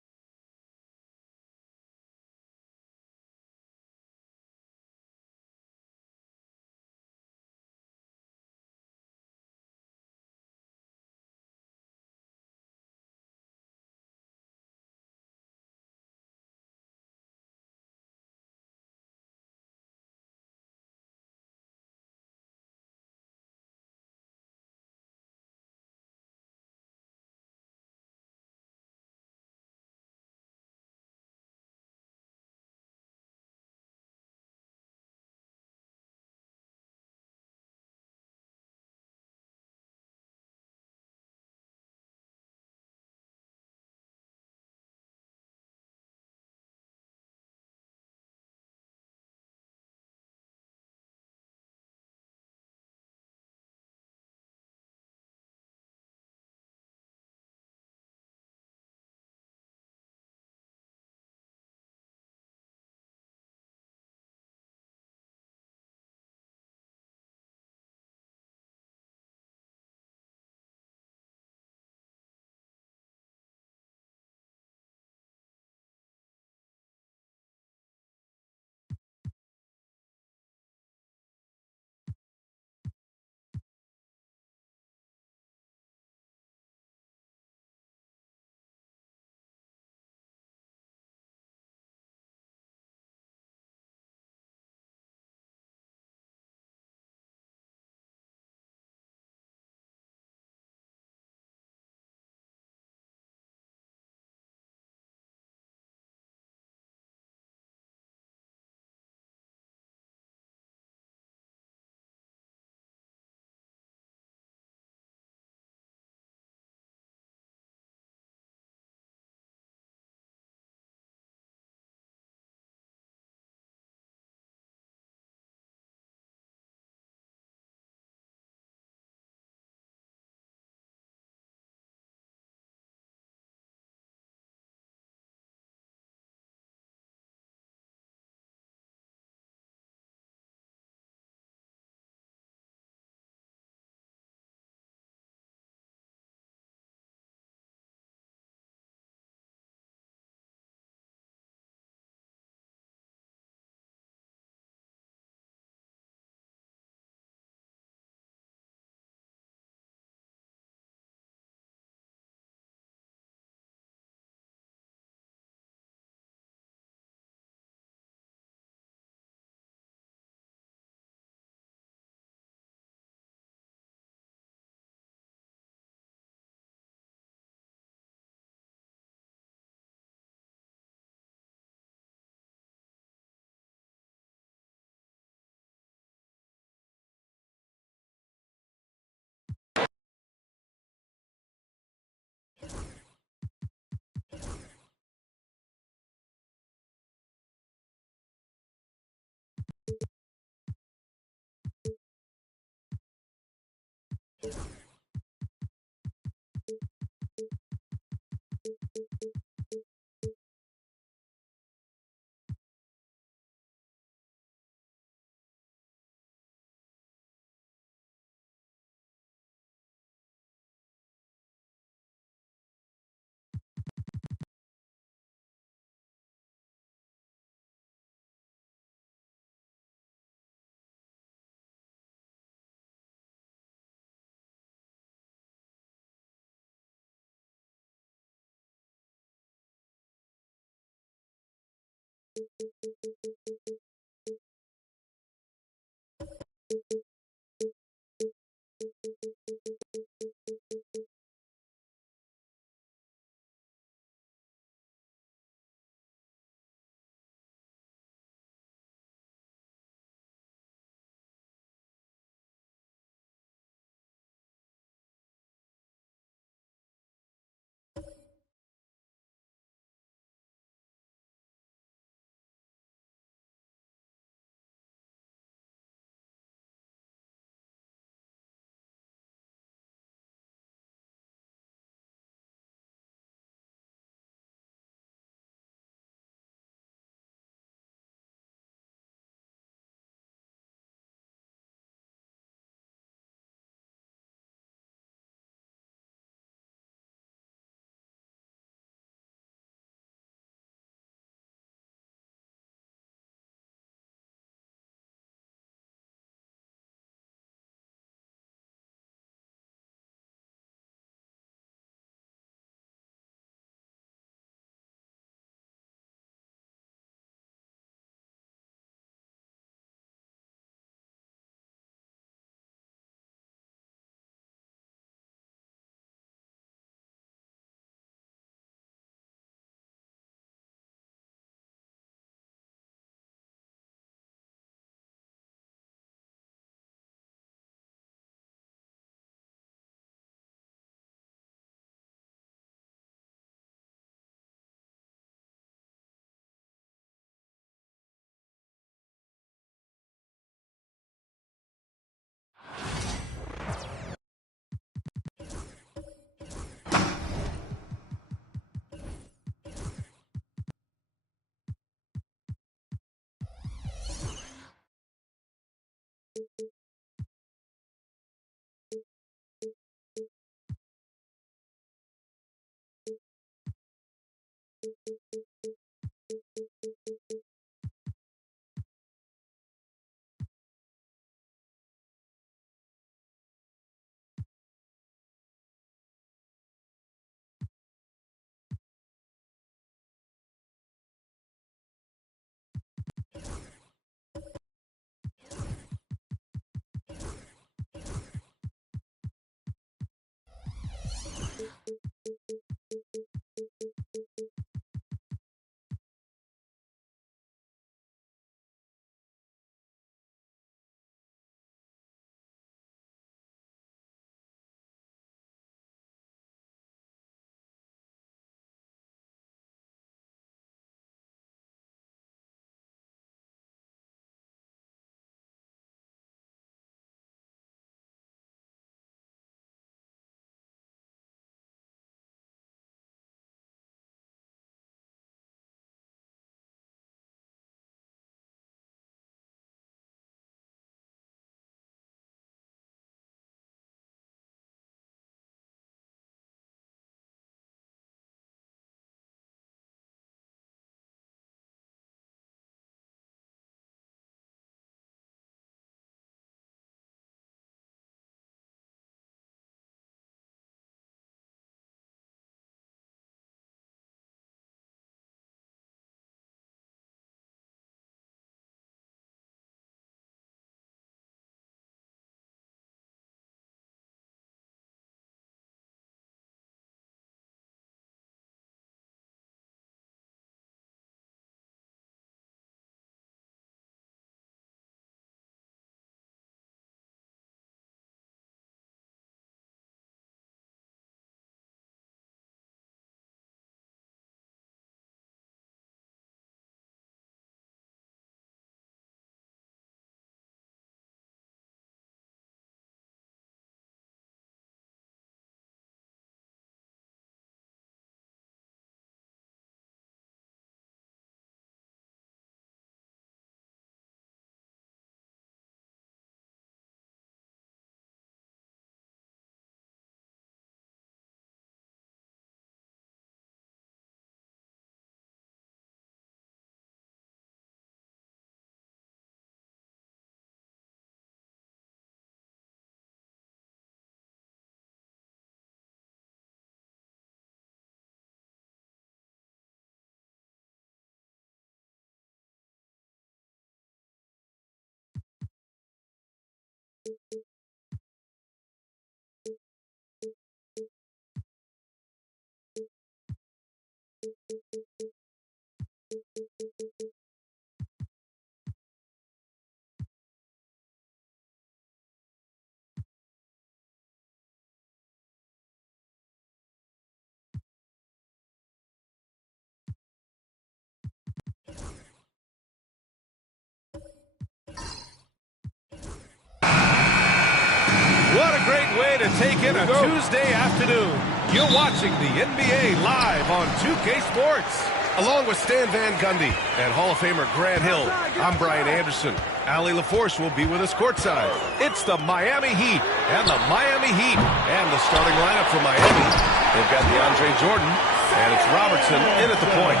What a great way to take in a Tuesday afternoon. You're watching the NBA live on 2K Sports. Along with Stan Van Gundy and Hall of Famer Grant Hill, I'm Brian Anderson. Allie LaForce will be with us courtside. It's the Miami Heat and the Miami Heat. And the starting lineup for Miami. They've got DeAndre Jordan, and it's Robertson in at the point.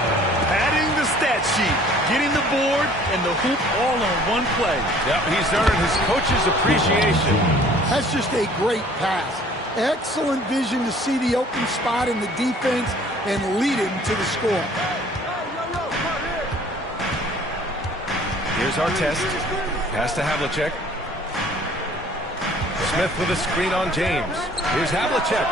Padding the stat sheet, getting the board and the hoop all on one play. Yep, he's earned his coach's appreciation. That's just a great pass. Excellent vision to see the open spot in the defense and lead him to the score. Here's Artest. Pass to Havlicek. Smith with a screen on James. Here's Havlicek.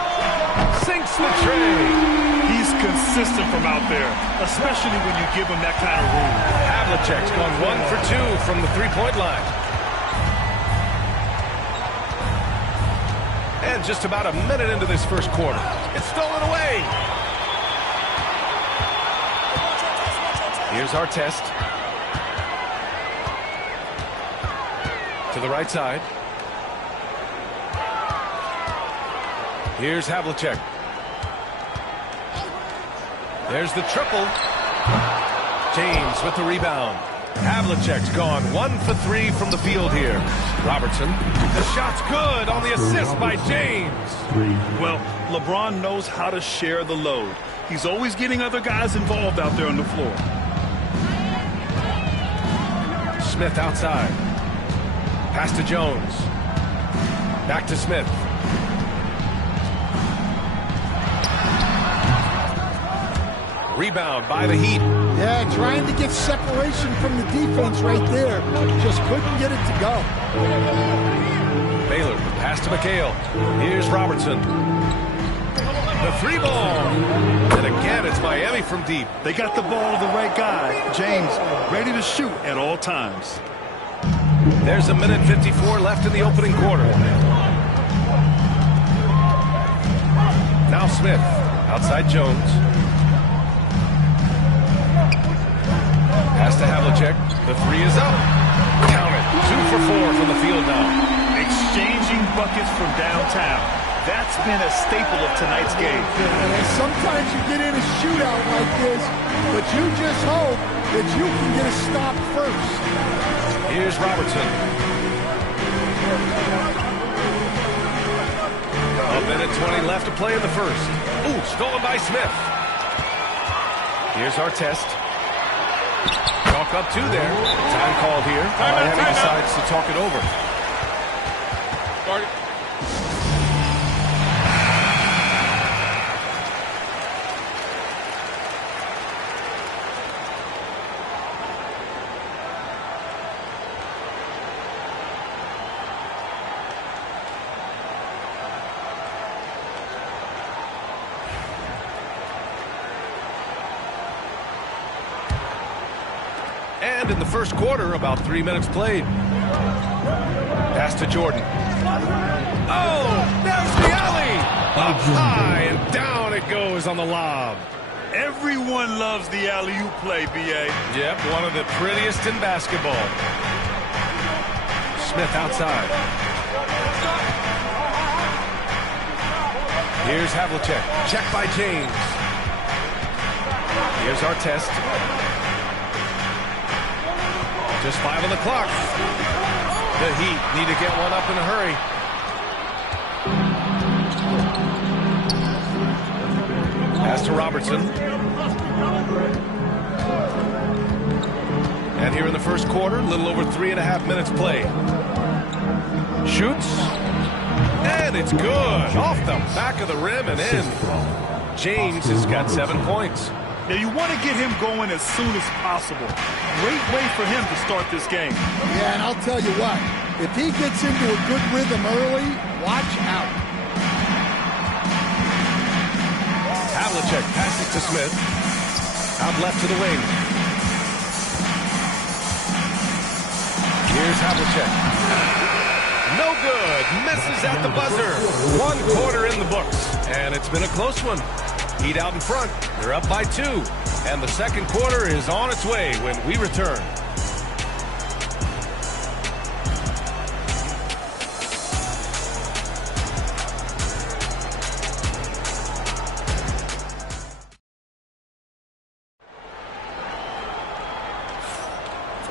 Sinks the tray. He's consistent from out there, especially when you give him that kind of room. Havlicek's gone 1 for 2 from the three-point line. And just about a minute into this first quarter. It's stolen away. Here's Artest. To the right side. Here's Havlicek. There's the triple. James with the rebound. Havlicek's gone 1 for 3 from the field here. Robertson. The shot's good on the assist by James. Well, LeBron knows how to share the load. He's always getting other guys involved out there on the floor. Smith outside. Pass to Jones. Back to Smith. Rebound by the Heat. Yeah, trying to get separation from the defense right there. Just couldn't get it to go. Baylor, pass to McHale. Here's Robertson. The three ball. And again, it's Miami from deep. They got the ball to the right guy. James, ready to shoot at all times. There's a minute 54 left in the opening quarter. Now Smith, outside Jones. Pass to Havlicek. The three is up. Count it. 2 for 4 from the field now. Exchanging buckets from downtown. That's been a staple of tonight's game. And sometimes you get in a shootout like this, but you just hope that you can get a stop first. Here's Robertson. A minute 20 left to play in the first. Ooh, stolen by Smith. Here's Artest. Chalk up 2 there. Time called here. Miami decides to talk it over. And in the first quarter, about 3 minutes played. Pass to Jordan. Oh, there's the alley. Up high and down it goes on the lob. Everyone loves the alley-oop play, B.A. Yep, one of the prettiest in basketball. Smith outside. Here's Havlicek. Check by James. Here's Artest. Just 5 on the clock. The Heat need to get one up in a hurry. Pass to Robertson. And here in the first quarter, a little over 3.5 minutes played. Shoots. And it's good. Off the back of the rim and in. James has got 7 points. Now, you want to get him going as soon as possible. Great way for him to start this game. Yeah, and I'll tell you what, if he gets into a good rhythm early, watch out. Havlicek passes to Smith. Out left to the wing. Here's Havlicek. No good. Misses at the buzzer. 1 quarter in the books. And it's been a close one. Heat out in front. They're up by 2. And the second quarter is on its way when we return.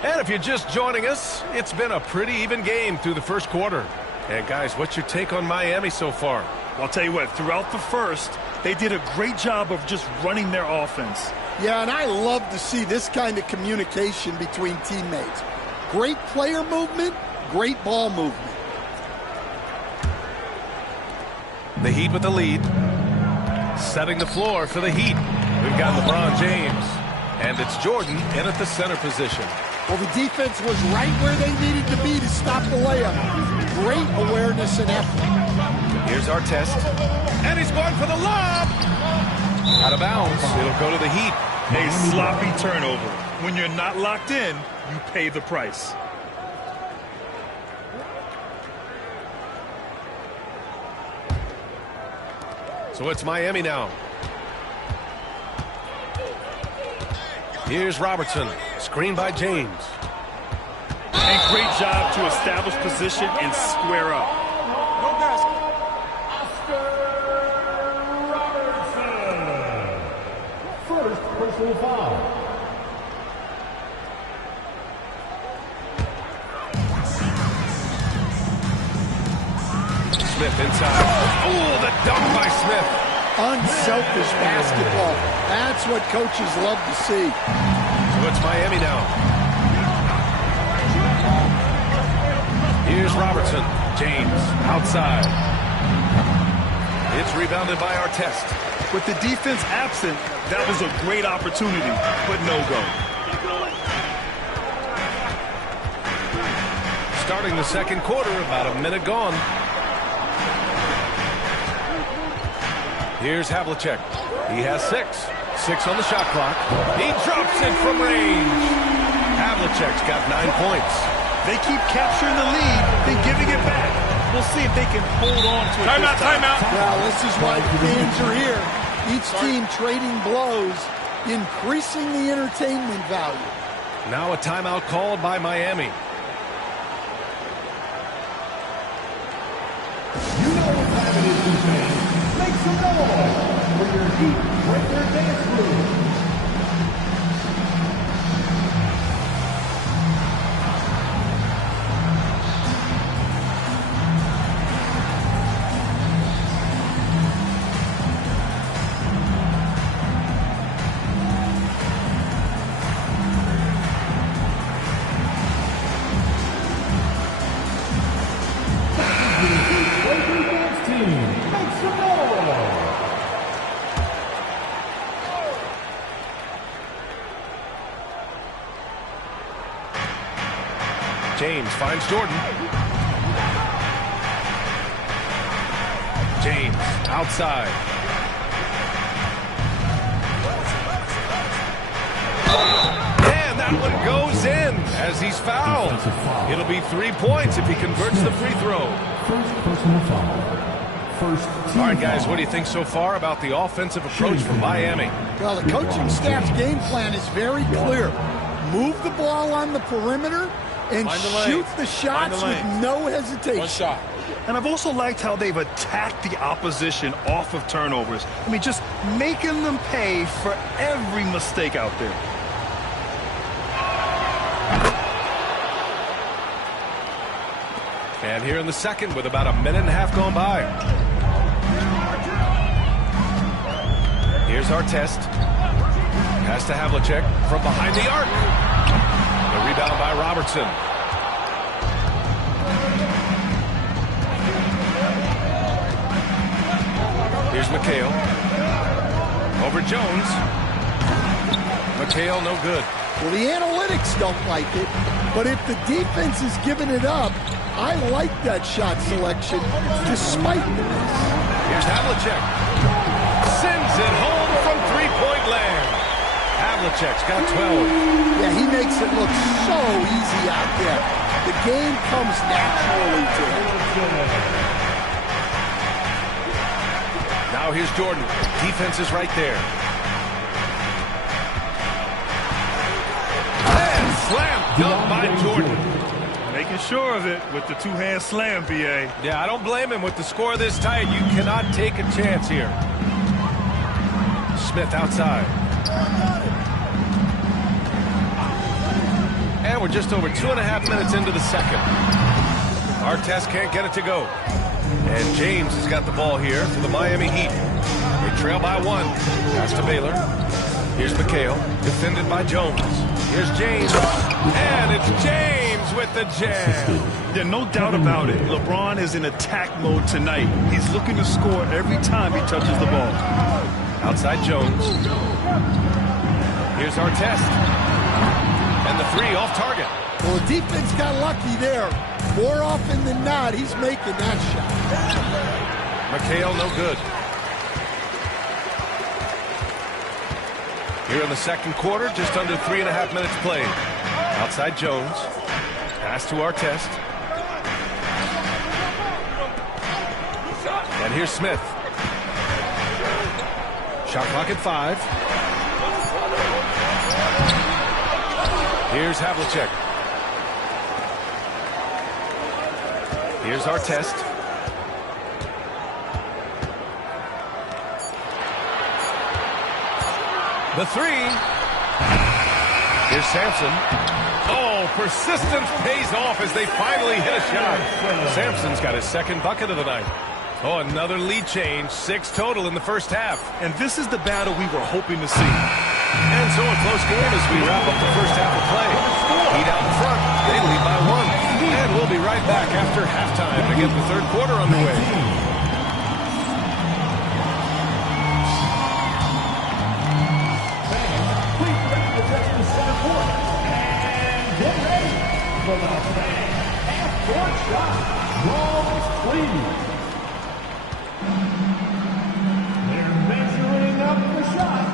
And if you're just joining us, it's been a pretty even game through the first quarter. And guys, what's your take on Miami so far? I'll tell you what, throughout the first, they did a great job of just running their offense. Yeah, and I love to see this kind of communication between teammates. Great player movement, great ball movement. The Heat with the lead. Setting the floor for the Heat. We've got LeBron James. And it's Jordan in at the center position. Well, the defense was right where they needed to be to stop the layup. Great awareness and effort. Here's Artest. And he's going for the lob. Out of bounds. It'll go to the Heat. A sloppy turnover. When you're not locked in, you pay the price. So it's Miami now. Here's Robertson. Screen by James. And great job to establish position and square up. First personal foul. Smith inside. Oh, the dunk by Smith. unselfish basketball. That's what coaches love to see. So it's Miami now. Here's Robertson. James outside. It's rebounded by Artest. With the defense absent, that was a great opportunity, but no go. Starting the second quarter, about a minute gone. Here's Havlicek. He has 6. 6 on the shot clock. He drops it from range. Havlicek's got 9 points. They keep capturing the lead, then giving it back. We'll see if they can hold on to it. Timeout. Well, this is why the fans are here. Each team trading blows, increasing the entertainment value. Now a timeout called by Miami. You know what time it is, fans. Make some noise for your Heat Breaker Dance Move. James finds Jordan. James outside. And that one goes in as he's fouled. It'll be 3 points if he converts the free throw. First personal foul. First team All right, guys, foul. what do you think so far about the offensive approach from Miami? Well, the coaching staff's game plan is very clear. Move the ball on the perimeter and shoot the shots with no hesitation. One shot. And I've also liked how they've attacked the opposition off of turnovers. I mean, just making them pay for every mistake out there. And here in the second with about a minute and a half gone by. Here's Artest. Pass to Havlicek from behind the arc. The rebound by Robertson. Here's McHale. Over Jones. McHale no good. Well, the analytics don't like it, but if the defense is giving it up, I like that shot selection despite the miss. Here's Havlicek. Sends it home from three-point land. Havlicek's got 12. Yeah, he makes it look so easy out there. The game comes naturally to him. Now here's Jordan. Defense is right there. And slam dunk by Jordan. Making sure of it with the two-hand slam, B.A. Yeah, I don't blame him with the score this tight. You cannot take a chance here. Smith outside. And we're just over 2.5 minutes into the second. Artest can't get it to go. And James has got the ball here for the Miami Heat. They trail by 1. Pass to Baylor. Here's McHale, defended by Jones. Here's James. And it's James with the jam. Yeah, no doubt about it. LeBron is in attack mode tonight. He's looking to score every time he touches the ball. Outside Jones. Here's Artest. And the 3 off target. Well, the defense got lucky there. More often than not, he's making that shot. McHale no good. Here in the second quarter, just under 3.5 minutes played. Outside Jones. Pass to Artest. And here's Smith. Shot clock at 5. Here's Havlicek. Here's Artest. The 3. Here's Sampson. Oh, persistence pays off as they finally hit a shot. Sampson's got his second bucket of the night. Oh, another lead change. 6 total in the first half. And this is the battle we were hoping to see. And so a close game as we wrap up the first half of play. Heat out in front. They lead by 1. And we'll be right back after halftime to get the third quarter underway. For the half-court shot, Rawls, please. They're measuring up the shot.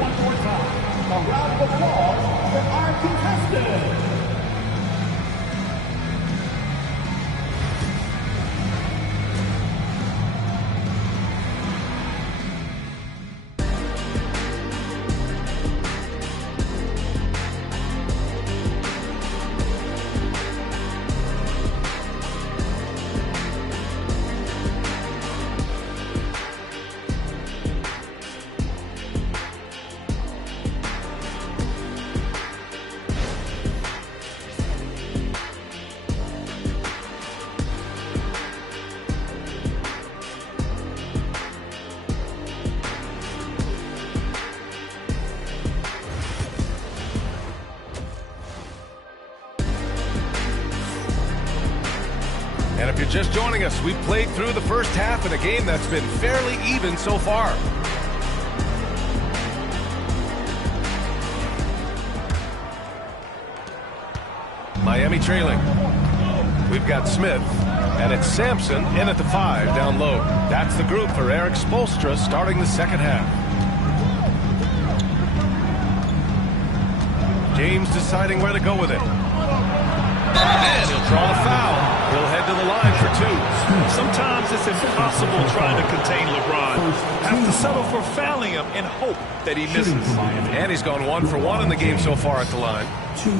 One more time. A round of applause for our contestants. And if you're just joining us, we've played through the first half in a game that's been fairly even so far. Miami trailing. We've got Smith, and it's Sampson in at the 5 down low. That's the group for Eric Spoelstra starting the second half. James deciding where to go with it. And he'll draw the foul. He'll head to the line for 2. Sometimes it's impossible trying to contain LeBron. Have to settle for fouling him and hope that he misses. And he's gone 1 for 1 in the game so far at the line. 2.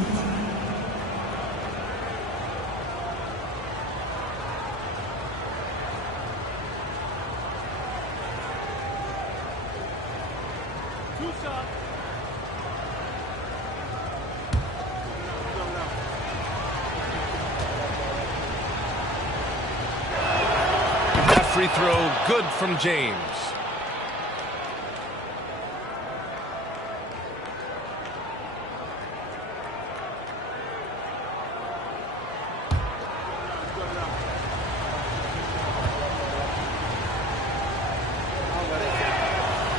Free throw good from James.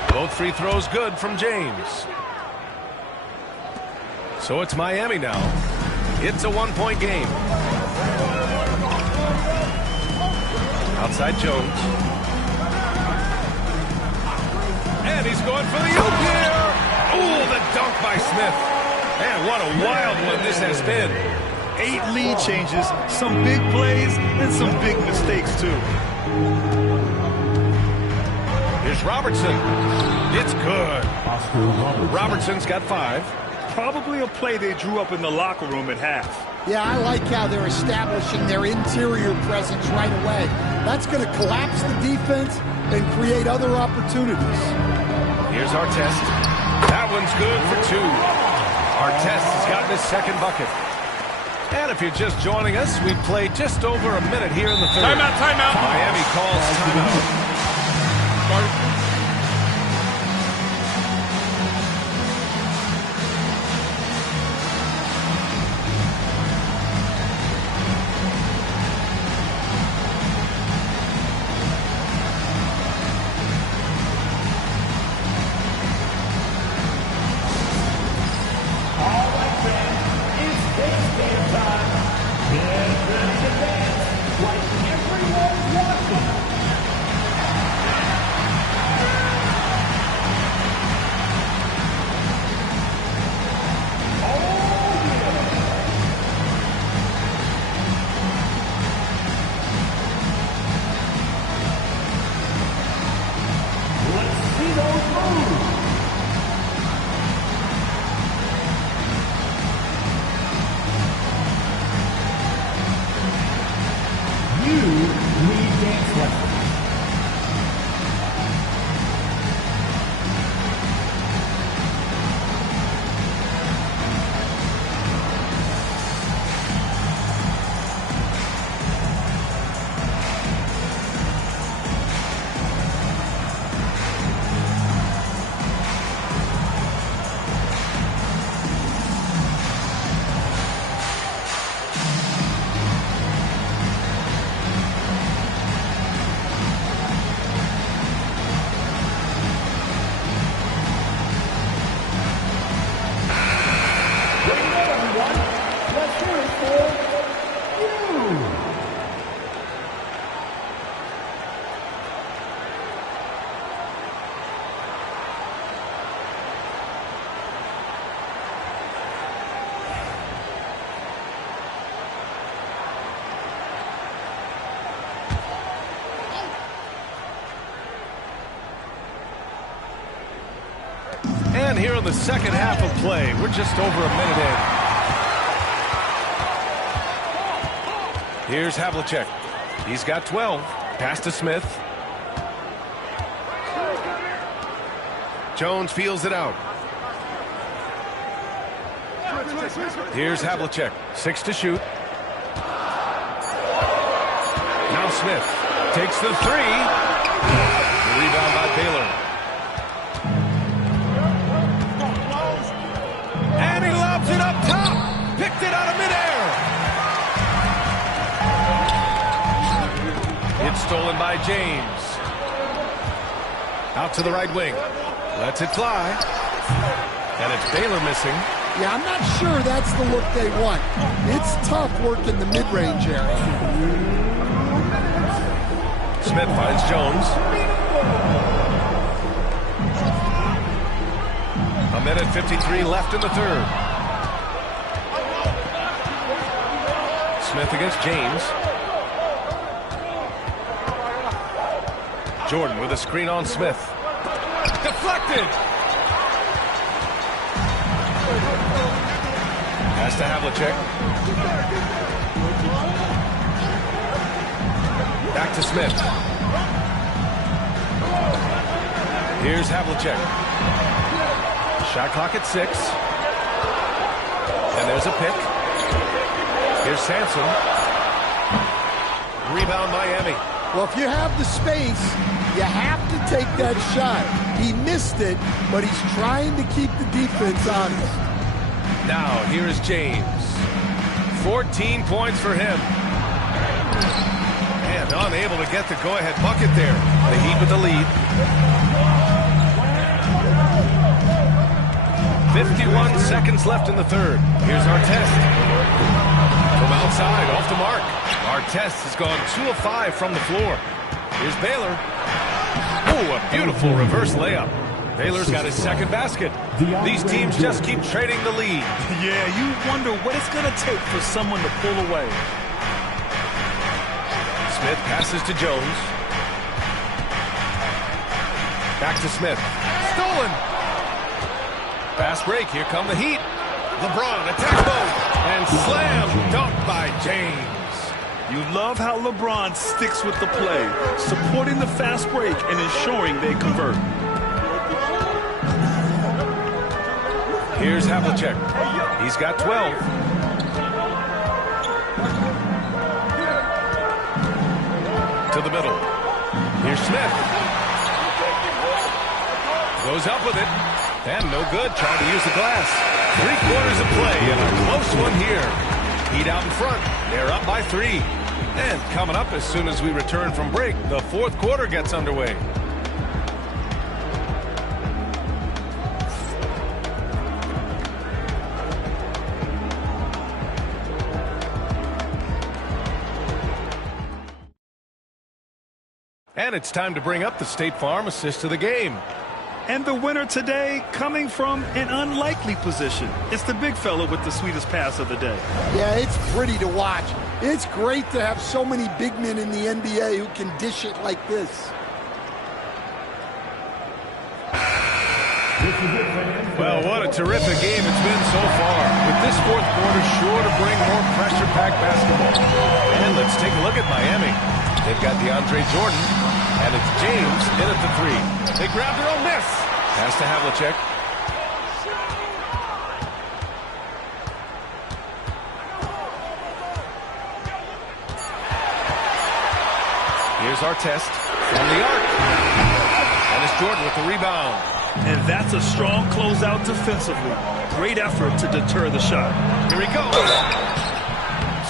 Both free throws good from James. So it's Miami now. It's a 1-point game. Outside Jones. And he's going for the oop here. Ooh, the dunk by Smith. Man, what a wild one this has been. 8 lead changes, some big plays, and some big mistakes, too. Here's Robertson. It's good. Robertson's got 5. Probably a play they drew up in the locker room at half. Yeah, I like how they're establishing their interior presence right away. That's going to collapse the defense and create other opportunities. Here's Artest. That one's good for 2. Artest has gotten his second bucket. And if you're just joining us, we've played just over a minute here in the third. Timeout, timeout. Miami calls timeout. And here in the second half of play, we're just over a minute in. Here's Havlicek. He's got 12. Pass to Smith. Jones feels it out. Here's Havlicek. 6 to shoot. Now Smith takes the 3. Rebound by Baylor. And he lobs it up top. Picked it out of midair. It's stolen by James. Out to the right wing. Lets it fly. And it's Baylor missing. Yeah, I'm not sure that's the look they want. It's tough work in the mid-range area. Smith finds Jones. A minute 53 left in the third. Smith against James. Jordan with a screen on Smith. Deflected. Pass to Havlicek. Back to Smith. Here's Havlicek. Shot clock at 6. And there's a pick. Here's Sampson. Rebound Miami. Well, if you have the space, you have to take that shot. He missed it, but he's trying to keep the defense honest. Now, here is James. 14 points for him. And unable to get the go-ahead bucket there. The Heat with the lead. 51 seconds left in the third. Here's Artest. From outside, off the mark. Artest has gone 2 of 5 from the floor. Here's Baylor. Oh, a beautiful reverse layup. Baylor's got his second basket. These teams just keep trading the lead. Yeah, you wonder what it's going to take for someone to pull away. Smith passes to Jones. Back to Smith. Stolen. Fast break. Here come the Heat. LeBron attack mode. And slam dunk by James. You love how LeBron sticks with the play, supporting the fast break and ensuring they convert. Here's Havlicek. He's got 12. To the middle. Here's Smith. Goes up with it. And no good. Trying to use the glass. 3/4 of play and a close one here. Heat out in front. They're up by 3. And coming up as soon as we return from break, the fourth quarter gets underway. And it's time to bring up the State Farm assist of the game. And the winner today coming from an unlikely position. It's the big fella with the sweetest pass of the day. Yeah, it's pretty to watch. It's great to have so many big men in the NBA who can dish it like this. Well, what a terrific game it's been so far. With this fourth quarter sure to bring more pressure-packed basketball. And let's take a look at Miami. They've got DeAndre Jordan, and it's James in at the 3. They grab their own miss. Pass to Havlicek. Here's Artest from the arc. And it's Jordan with the rebound. And that's a strong closeout defensively. Great effort to deter the shot. Here he goes.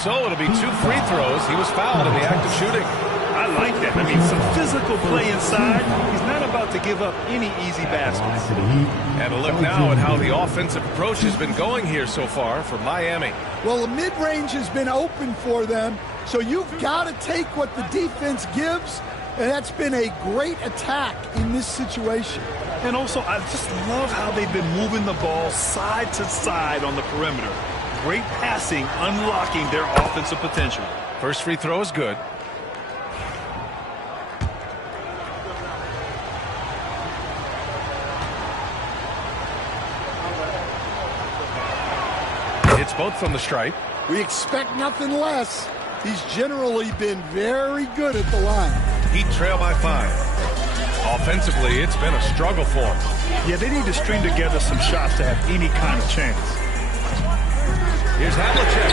So it'll be 2 free throws. He was fouled in the act of shooting. I like that. I mean, some physical play inside. He's not about to give up any easy baskets. And a look now at how the offensive approach has been going here so far for Miami. Well, the mid-range has been open for them, so you've got to take what the defense gives, and that's been a great attack in this situation. And also, I just love how they've been moving the ball side to side on the perimeter. Great passing, unlocking their offensive potential. First free throw is good. both from the stripe. We expect nothing less. He's generally been very good at the line. Heat trail by 5. Offensively, it's been a struggle for him. Yeah, they need to string together some shots to have any kind of chance. Here's Havlicek.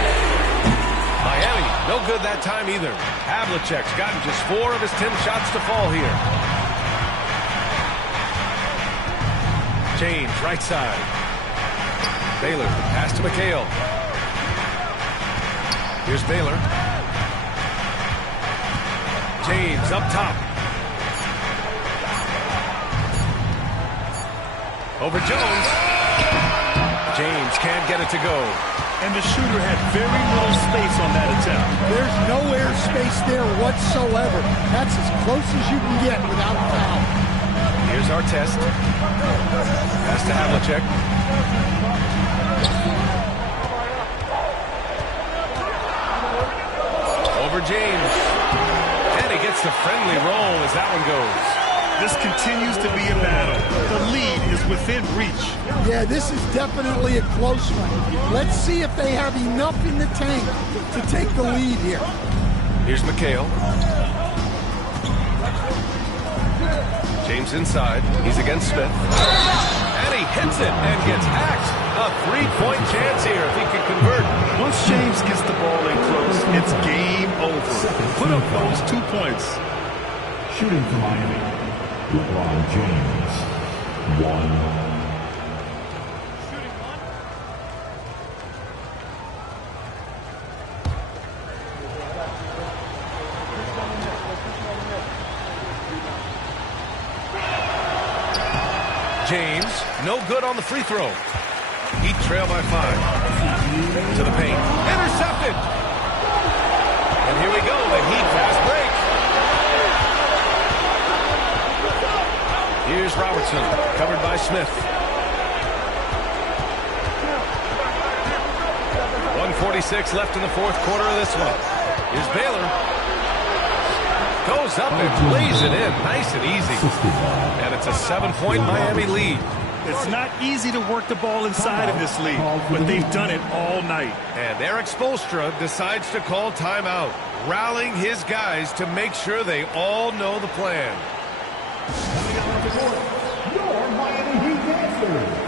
Miami, no good that time either. Havlicek's gotten just 4 of his 10 shots to fall here. James, right side. Baylor, pass to McHale. Here's Baylor. James up top. Over Jones. James can't get it to go. And the shooter had very little space on that attempt. There's no air space there whatsoever. That's as close as you can get without a foul. Here's our test. Pass to Havlicek. Over James. And he gets the friendly roll as that one goes. This continues to be a battle. The lead is within reach. Yeah, this is definitely a close one. Let's see if they have enough in the tank to take the lead here. Here's McHale. James inside. He's against Smith. And he hits it and gets hacked. A 3-point chance here if he can convert. Once James gets the ball in close, it's game over. Put up those 2 points. Shooting for Miami, LeBron James, 1. James, no good on the free throw. Heat trail by 5. To the paint. Intercepted. And here we go, the Heat fast break. Here's Robertson, covered by Smith. 1:46 left in the fourth quarter of this one. Here's Baylor. Goes up and lays it in, nice and easy. And it's a 7-point Miami lead. It's not easy to work the ball inside of this league, but they've done it all night. And Eric Spoelstra decides to call timeout, rallying his guys to make sure they all know the plan. Coming out of the court, your Miami Heat dancers.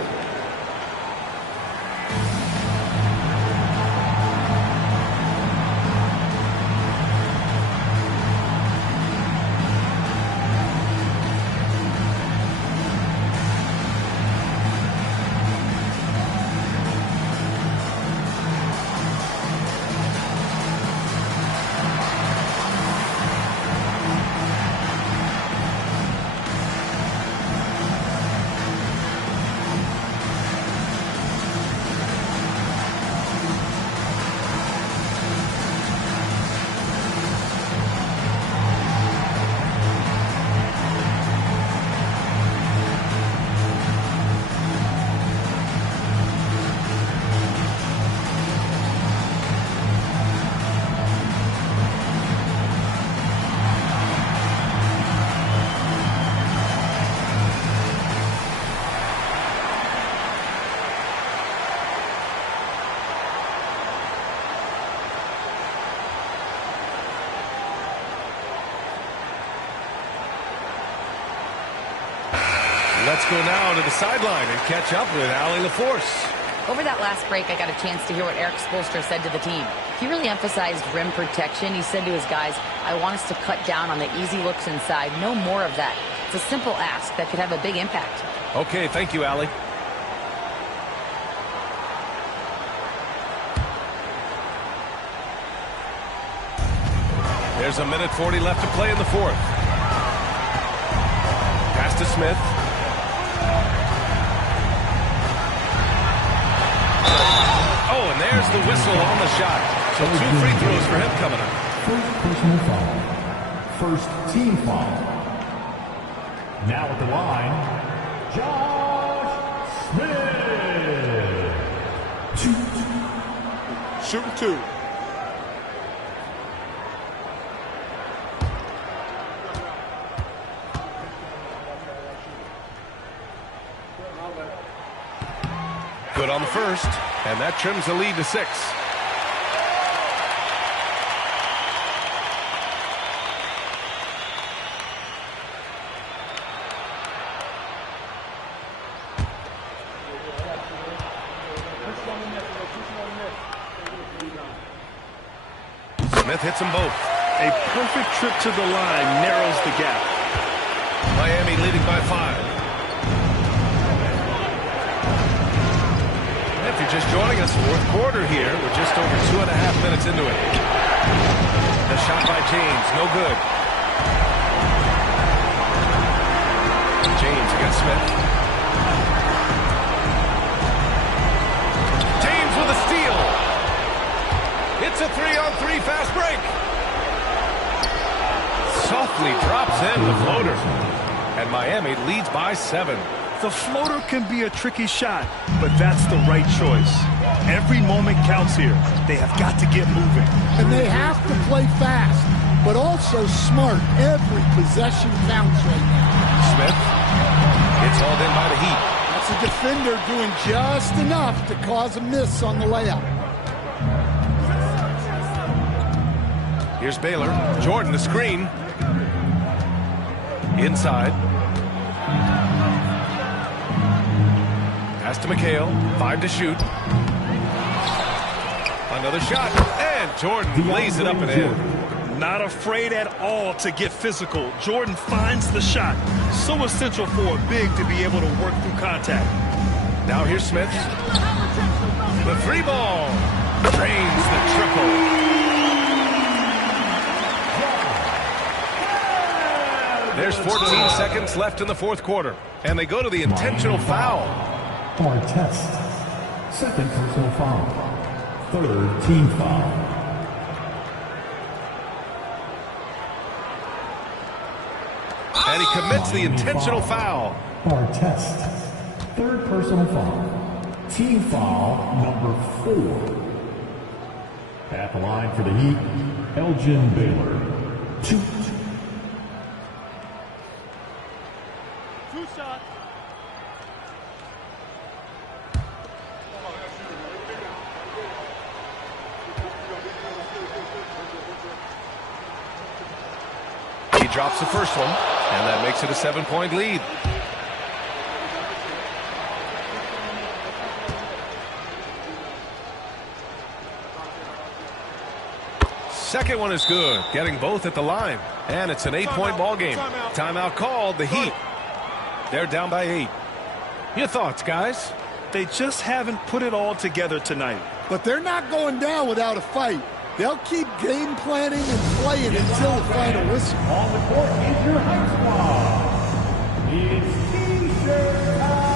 Let's go now to the sideline and catch up with Allie LaForce. Over that last break, I got a chance to hear what Eric Spoelstra said to the team. He really emphasized rim protection. He said to his guys, I want us to cut down on the easy looks inside. No more of that. It's a simple ask that could have a big impact. Okay, thank you, Allie. There's 1:40 left to play in the fourth. Pass to Smith. Oh, and there's the whistle on the shot. So 2 free throws for him coming up. First personal foul. First team foul. Now at the line, Josh Smith. Shooting 2. Good on the first, and that trims the lead to 6. Smith hits them both. A perfect trip to the line narrows the gap. Miami leading by 5. If you're just joining us, fourth quarter here. We're just over 2.5 minutes into it. The shot by James, no good. James against Smith. James with a steal. It's a 3-on-3 fast break. Softly drops in the floater. And Miami leads by 7. The floater can be a tricky shot, but that's the right choice. Every moment counts here. They have got to get moving. And they have to play fast, but also smart. Every possession counts right now. Smith gets hauled in by the Heat. That's a defender doing just enough to cause a miss on the layup. Here's Baylor. Jordan, the screen. Inside. Pass to McHale. 5 to shoot. Another shot. And Jordan lays it up and in. Not afraid at all to get physical. Jordan finds the shot. So essential for a big to be able to work through contact. Now here's Smith. The 3-ball. Drains the triple. There's 14 seconds left in the fourth quarter. And they go to the intentional foul. Artest. Second personal foul. Third team foul. And he commits the intentional foul. Artest. Third personal foul. Team foul number 4. At the line for the Heat, Elgin Baylor. 2 shots. He drops the first one, and that makes it a 7-point lead. Second one is good, getting both at the line. And it's an 8-point ball game. Timeout called, the Heat. They're down by 8. Your thoughts, guys? They just haven't put it all together tonight. But they're not going down without a fight. They'll keep game planning and playing until the final whistle. On the court is your high squad. It's T-shirt time.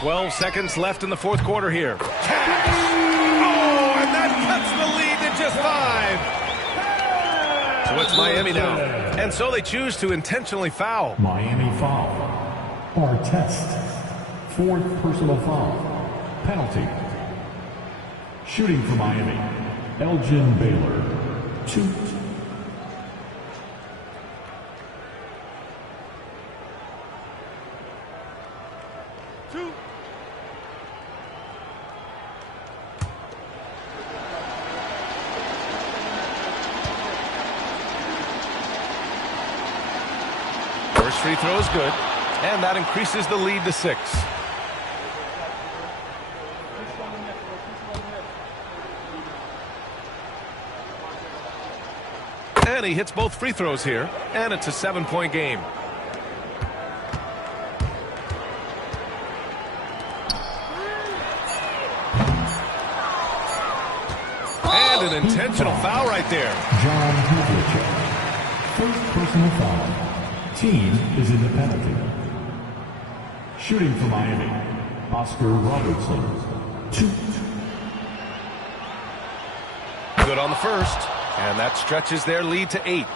.12 seconds left in the fourth quarter here. Cash! Oh, and that cuts the lead to just 5. So it's Miami now. And so they choose to intentionally foul. Miami foul. Artest. Fourth personal foul. Penalty. Shooting for Miami, Elgin Baylor. 2. First free throw is good, and that increases the lead to 6. And he hits both free throws here, and it's a 7-point game. And an intentional foul right there. John Havlicek. First personal foul. Team is in the penalty. Shooting for Miami, Oscar Robertson. 2. Good on the first, and that stretches their lead to 8.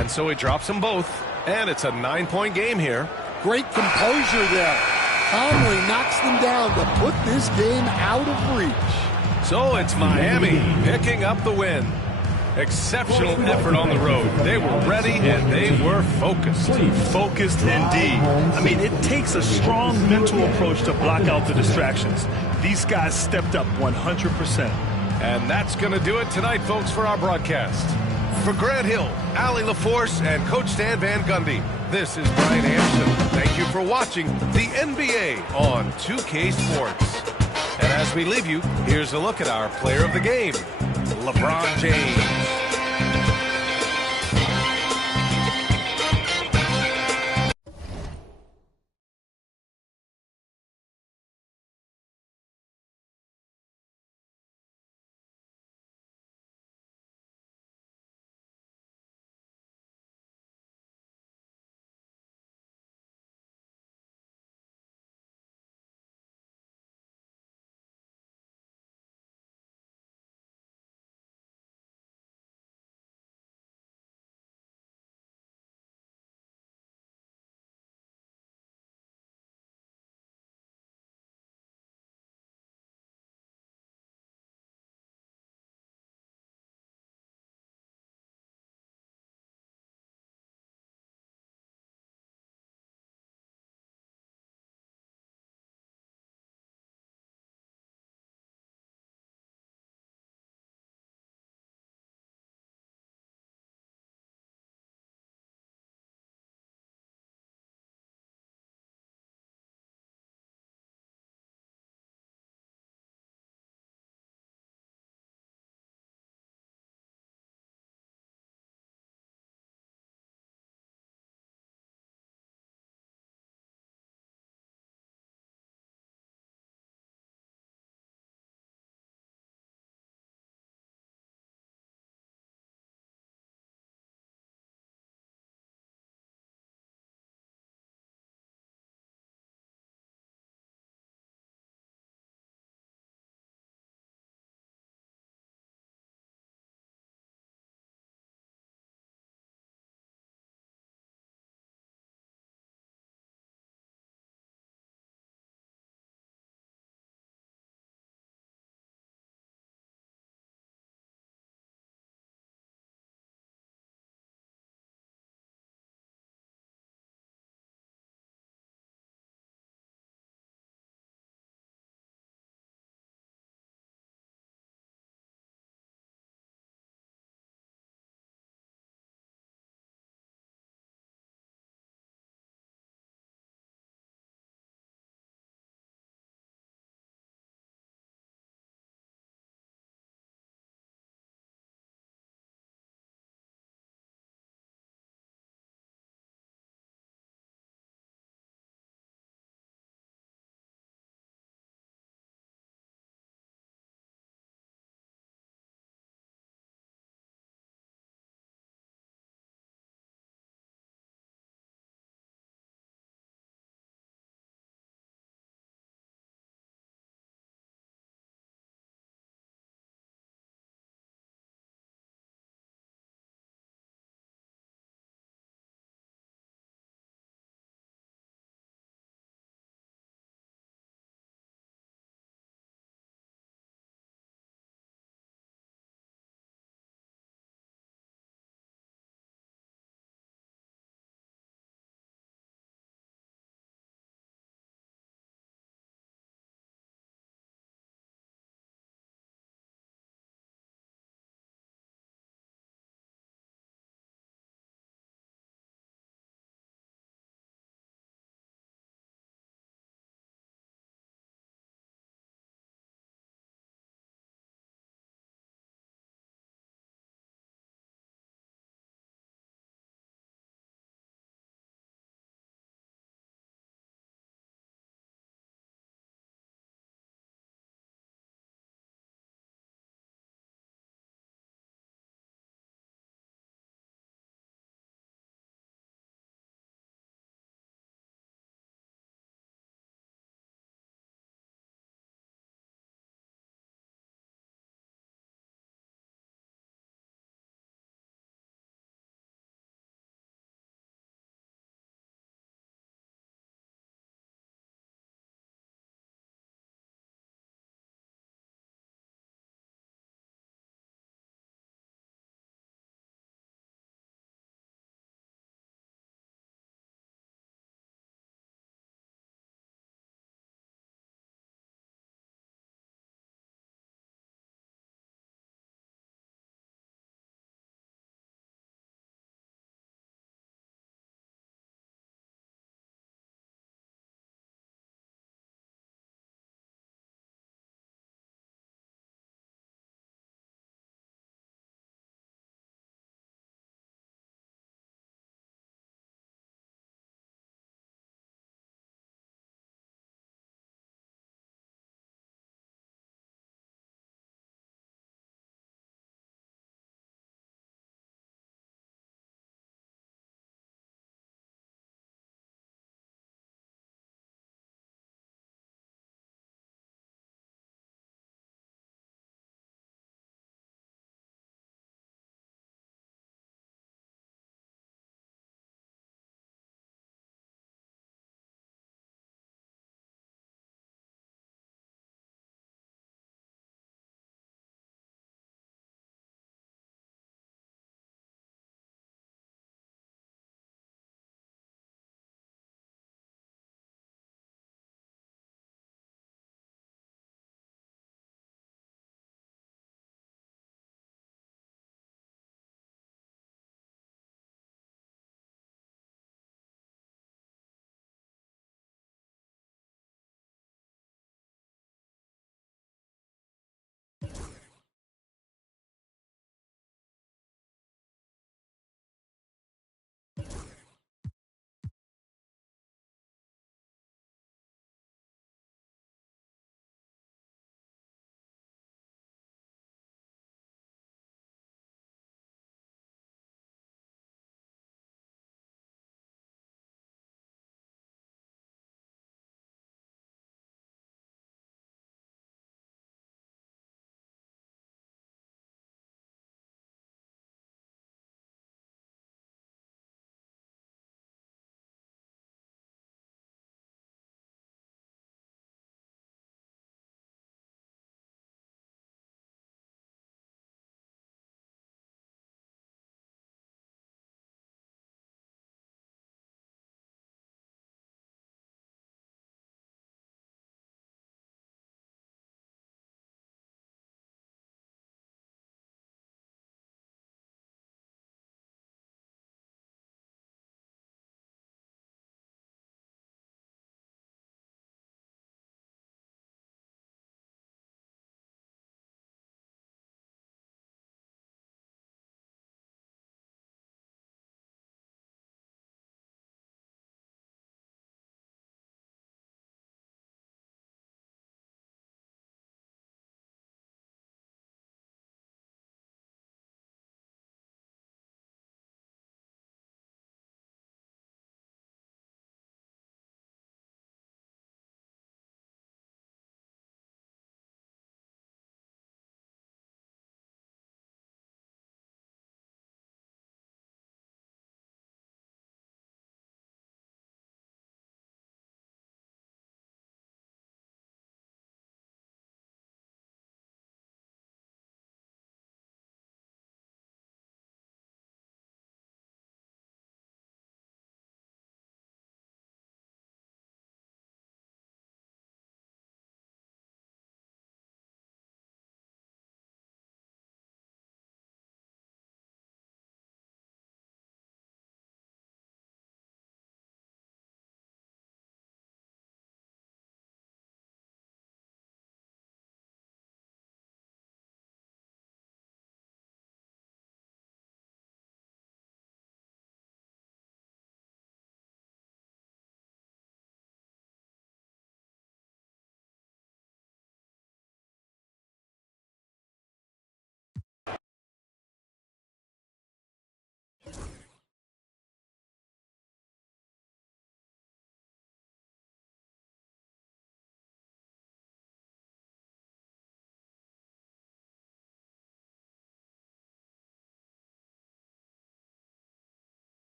And so he drops them both, and it's a 9-point game here. Great composure there. Calmly knocks them down to put this game out of reach. So it's Miami picking up the win. Exceptional effort on the road. They were ready and they were focused. Focused indeed. I mean, it takes a strong mental approach to block out the distractions. These guys stepped up 100%. And that's going to do it tonight, folks, for our broadcast. For Grant Hill, Allie LaForce, and Coach Stan Van Gundy, this is Brian Anderson. Thank you for watching the NBA on 2K Sports. And as we leave you, here's a look at our player of the game, LeBron James.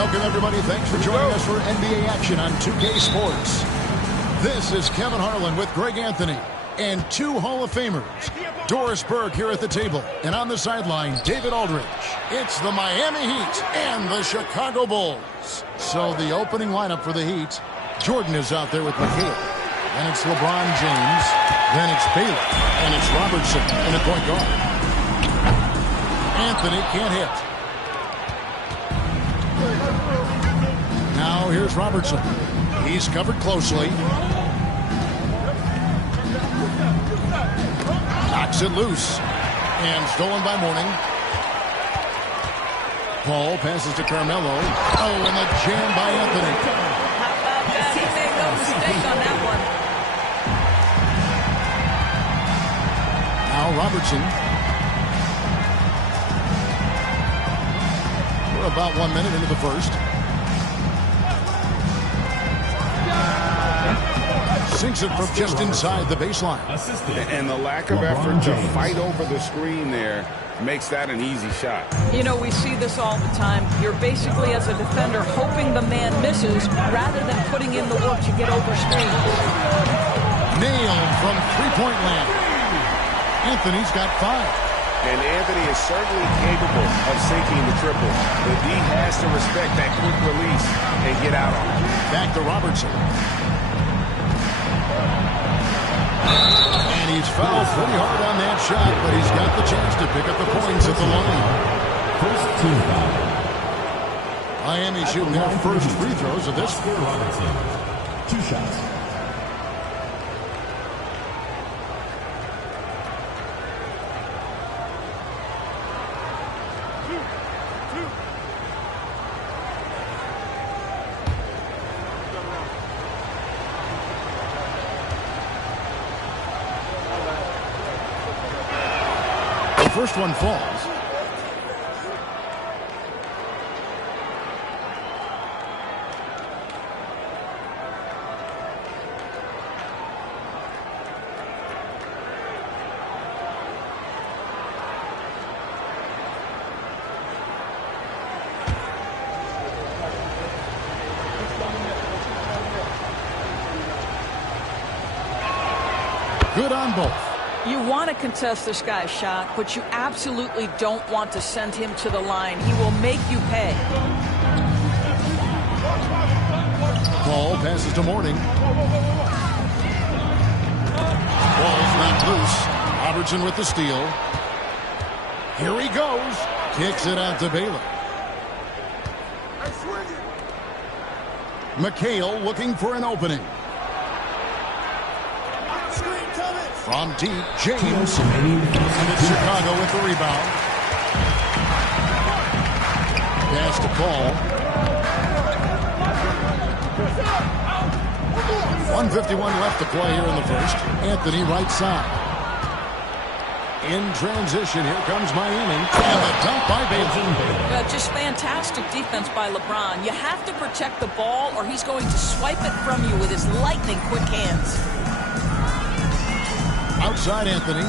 Welcome, everybody. Thanks for joining us for NBA action on 2K Sports. This is Kevin Harlan with Greg Anthony and two Hall of Famers. Doris Burke here at the table, and on the sideline, David Aldridge. It's the Miami Heat and the Chicago Bulls. So the opening lineup for the Heat, Jordan is out there with McHale. Then it's LeBron James. Then it's Baylor. And it's Robertson in the point guard. Anthony can't hit. Now here's Robertson. He's covered closely. Knocks it loose. And stolen by Mourning. Paul passes to Carmelo. Oh, and the jam by Anthony. How about that? He made no mistake on that one. Now Robertson. We're about 1 minute into the first. Sinks it from just inside the baseline. And the lack of effort to fight over the screen there makes that an easy shot. You know, we see this all the time. You're basically, as a defender, hoping the man misses rather than putting in the work to get over screens. Nailed from three-point land. Anthony's got 5. And Anthony is certainly capable of sinking the triple. The D has to respect that quick release and get out on it. Back to Robertson. And he's fouled pretty hard on that shot, but he's got the chance to pick up the points at the line. First team foul. Miami shooting their first free throws of this. Robertson. 2 shots. The first one falls. Good on both. You want to contest this guy's shot, but you absolutely don't want to send him to the line. He will make you pay. Ball passes to Mourning. Ball's knocked loose. Robertson with the steal. Here he goes. Kicks it out to Baylor. McHale looking for an opening. From deep, James. And it's Chicago with the rebound. Pass to Paul. 1:51 left to play here in the first. Anthony right side. In transition, here comes Miami. And the dunk by Baylor. Just fantastic defense by LeBron. You have to protect the ball or he's going to swipe it from you with his lightning quick hands. Outside Anthony.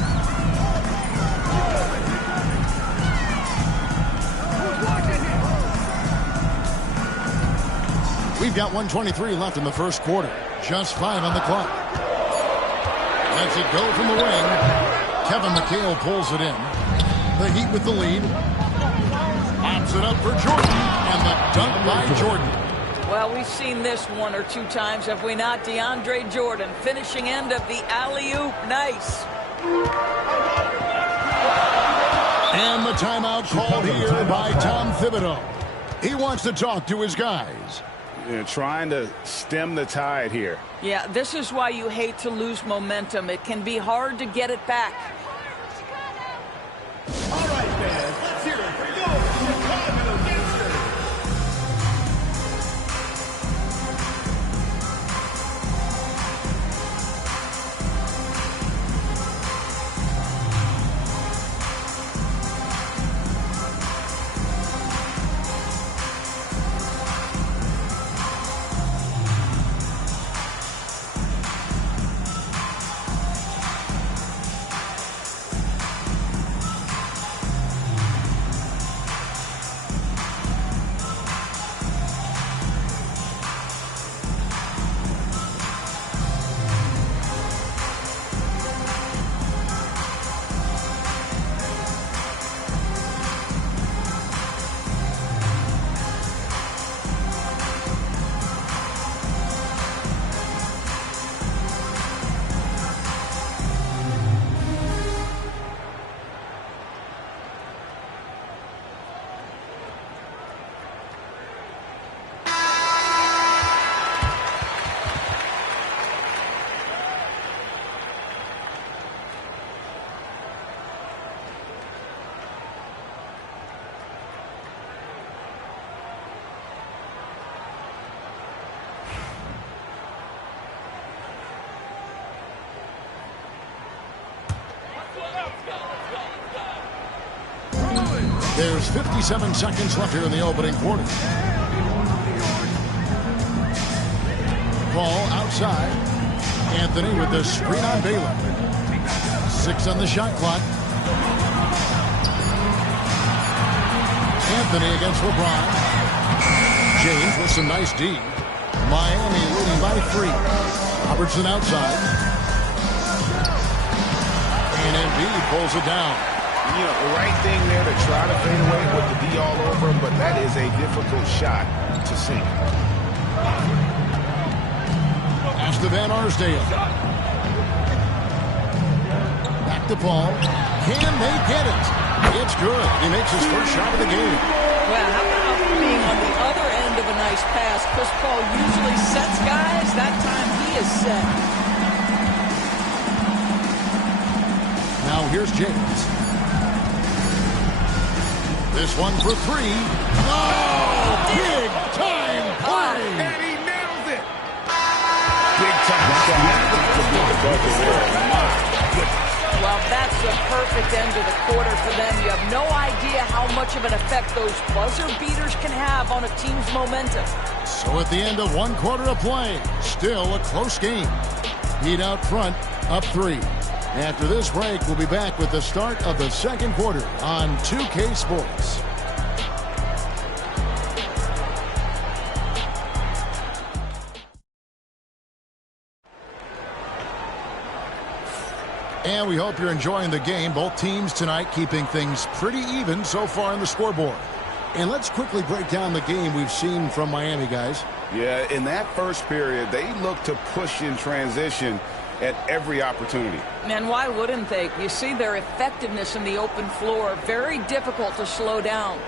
We've got 1:23 left in the first quarter. Just 5 on the clock. Lets it go from the wing. Kevin McHale pulls it in. The Heat with the lead. Pops it up for Jordan. And the dunk by Jordan. Well, we've seen this one or two times, have we not? DeAndre Jordan, finishing end of the alley-oop. Nice. And the timeout called here by Tom Thibodeau. He wants to talk to his guys. Trying to stem the tide here. Yeah, this is why you hate to lose momentum. It can be hard to get it back. All right, fans, let's hear it for your Chicago Gangsters. There's 57 seconds left here in the opening quarter. Ball outside. Anthony with the screen on Baylor. 6 on the shot clock. Anthony against LeBron. James with some nice D. Miami leading by 3. Robertson outside. And Embiid pulls it down. You know, the right thing there to try to fade away with the D all over him, but that is a difficult shot to sink. Pass to Van Arsdale. Back to Paul. Can they get it? It's good. He makes his first shot of the game. Well, how about being on the other end of a nice pass? Chris Paul usually sets guys. That time he is set. Now here's James. This one for 3. Oh, big time play. And he nails it. Big time shot. To beat the buzzer there. My goodness. Well, that's the perfect end to the quarter for them. You have no idea how much of an effect those buzzer beaters can have on a team's momentum. So at the end of one quarter of play, still a close game. Heat out front, up 3. After this break, we'll be back with the start of the second quarter on 2K Sports. And we hope you're enjoying the game. Both teams tonight keeping things pretty even so far on the scoreboard. And let's quickly break down the game we've seen from Miami, guys. Yeah, in that first period, they looked to push in transition at every opportunity. And why wouldn't they? You see their effectiveness in the open floor. Very difficult to slow down.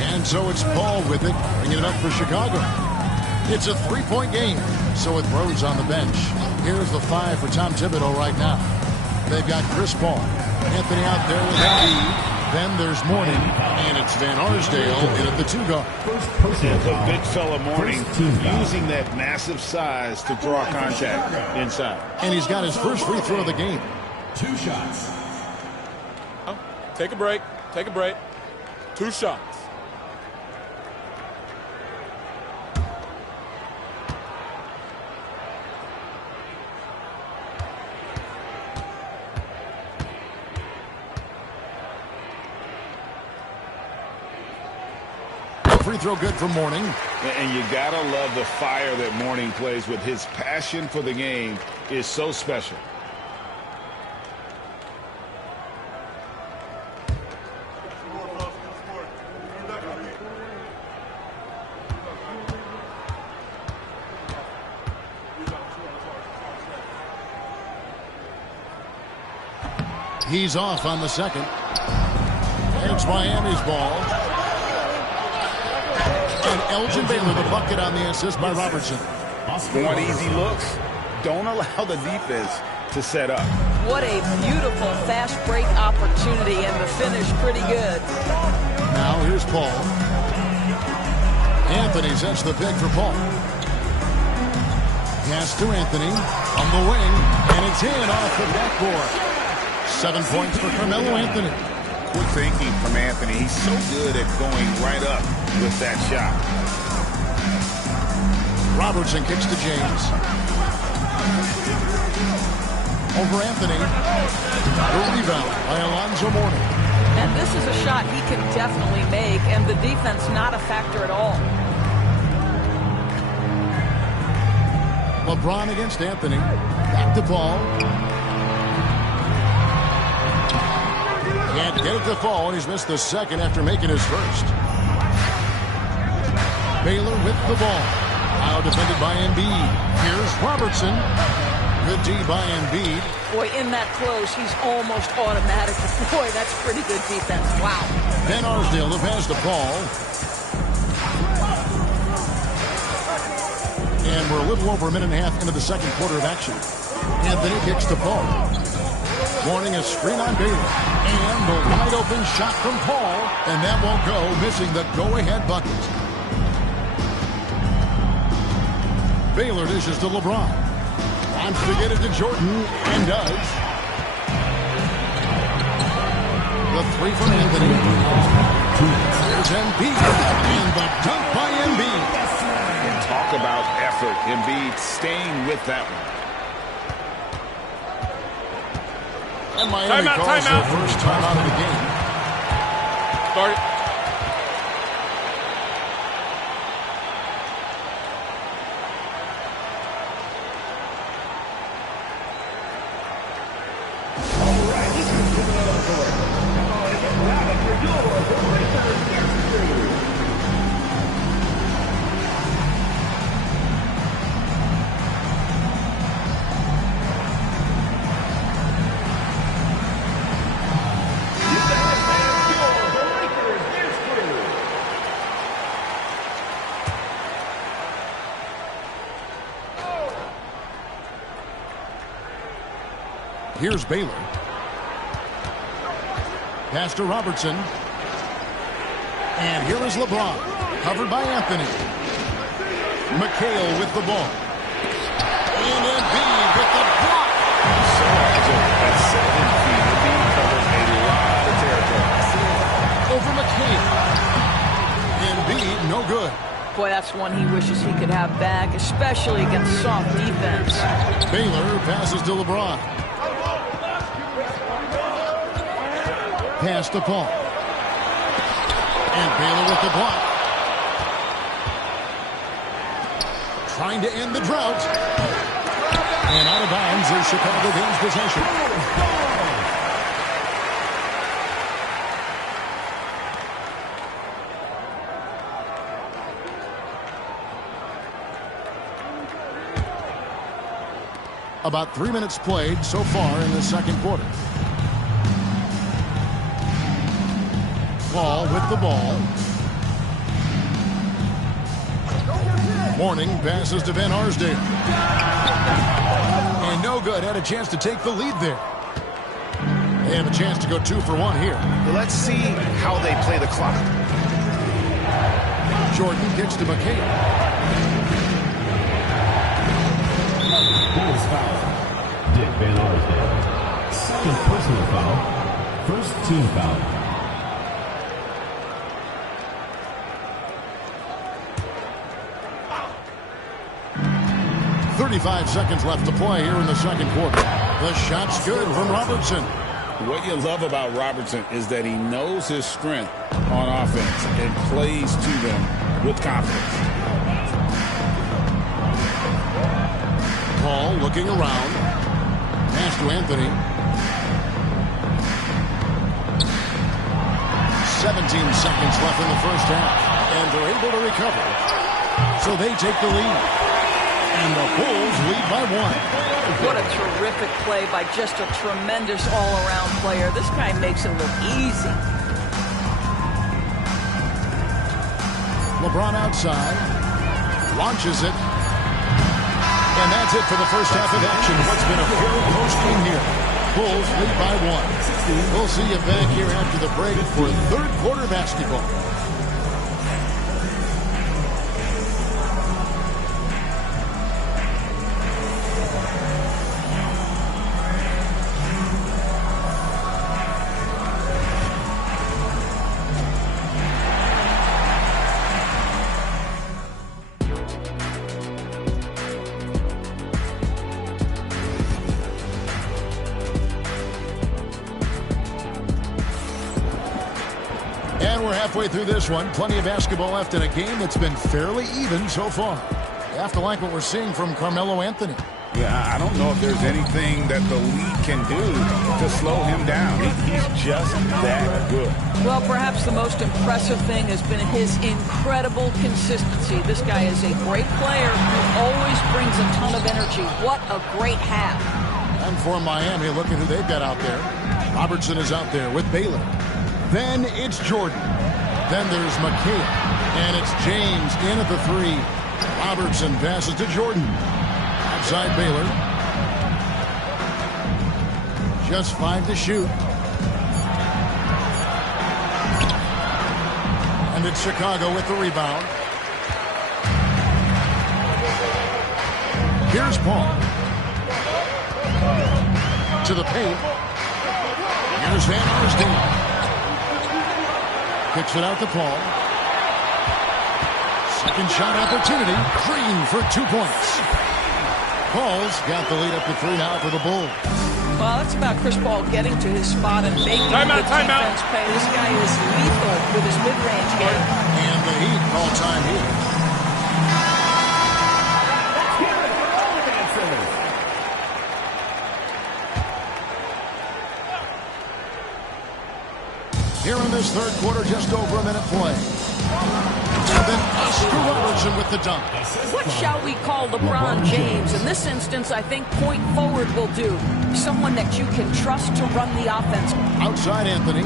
And so it's Paul with it, bringing it up for Chicago. It's a 3-point game. So with Rose on the bench, here's the 5 for Tom Thibodeau right now. They've got Chris Paul. Anthony out there with Embiid. Then there's Mourning, and it's Van Arsdale in at the 2-guard. So big fella Mourning using that massive size to draw contact inside. And he's got his first free throw of the game. 2 shots. Take a break. Take a break. 2 shots. Free throw good for Mourning. And you gotta love the fire that Mourning plays with. His passion for the game is so special. He's off on the second. It's Miami's ball. And Elgin Baylor, the bucket on the assist by Robertson. Want easy looks? Don't allow the defense to set up. What a beautiful fast break opportunity, and the finish pretty good. Now here's Paul. Anthony sets the pick for Paul. Pass to Anthony on the wing, and it's in off the backboard. 7 points for Carmelo Anthony. Quick thinking from Anthony. He's so good at going right up with that shot. Robertson kicks to James. Over Anthony. The rebound by Alonzo Mourning. And this is a shot he can definitely make, and the defense not a factor at all. LeBron against Anthony. Back to Paul. Can't get it to fall. He's missed the second after making his first. Baylor with the ball. Now defended by Embiid. Here's Robertson. Good D by Embiid. Boy, in that close, he's almost automatic. Boy, that's pretty good defense. Wow. Van Arsdale the pass to Paul. And we're a little over a minute and a half into the second quarter of action. Anthony kicks to Paul. Mourning a screen on Baylor. And the wide open shot from Paul. And that won't go, missing the go-ahead bucket. Baylor dishes to LeBron. Wants to get it to Jordan, and does. The 3 from Anthony. Here's Embiid. And the dunk by Embiid. Talk about effort. Embiid staying with that one. And Miami calls their first time out of the game. Start it. Here's Baylor. Pass to Robertson. And here is LeBron. Covered by Anthony. McHale with the ball. And Embiid with the block. So agile at 7 feet. Embiid covers a lot of territory. Over McCain. Embiid, no good. Boy, that's one he wishes he could have back, especially against soft defense. Baylor passes to LeBron. Pass to Paul. And Baylor with the block. Trying to end the drought. And out of bounds is Chicago gains possession. About 3 minutes played so far in the second quarter. Paul with the ball. Mourning passes to Van Arsdale. And no good. Had a chance to take the lead there. They have a chance to go 2 for 1 here. Let's see how they play the clock. Jordan kicks to McCain. That was foul. Dick Van Arsdale. Second personal foul. First team foul. .35 seconds left to play here in the second quarter. The shot's good from Robertson. What you love about Robertson is that he knows his strength on offense and plays to them with confidence. Paul looking around. Pass to Anthony. 17 seconds left in the first half. And they're able to recover. So they take the lead. And the Bulls lead by 1. What a terrific play by just a tremendous all-around player. This guy makes it look easy. LeBron outside. Launches it. And that's it for the first half of action. What's been a very close game here. Bulls lead by 1. We'll see you back here after the break for third quarter basketball. And we're halfway through this one. Plenty of basketball left in a game that's been fairly even so far. You have to like what we're seeing from Carmelo Anthony. Yeah, I don't know if there's anything that the league can do to slow him down. He's just that good. Well, perhaps the most impressive thing has been his incredible consistency. This guy is a great player who always brings a ton of energy. What a great half. And for Miami, look at who they've got out there. Robertson is out there with Baylor. Then it's Jordan. Then there's McCain. And it's James in at the 3. Robertson passes to Jordan. Outside Baylor. Just 5 to shoot. And it's Chicago with the rebound. Here's Paul. To the paint. Here's Van Arsdale. Kicks it out to Paul. Second shot opportunity. Green for 2 points. Paul's got the lead up to 3 now for the Bulls. Well, that's about Chris Paul getting to his spot and making the defense pay. This guy is lethal with his mid-range game. And the Heat call time here. Here in this third quarter, just over a minute play. And then Oscar Robertson with the dunk. What shall we call LeBron James? In this instance, I think point forward will do. Someone that you can trust to run the offense. Outside Anthony.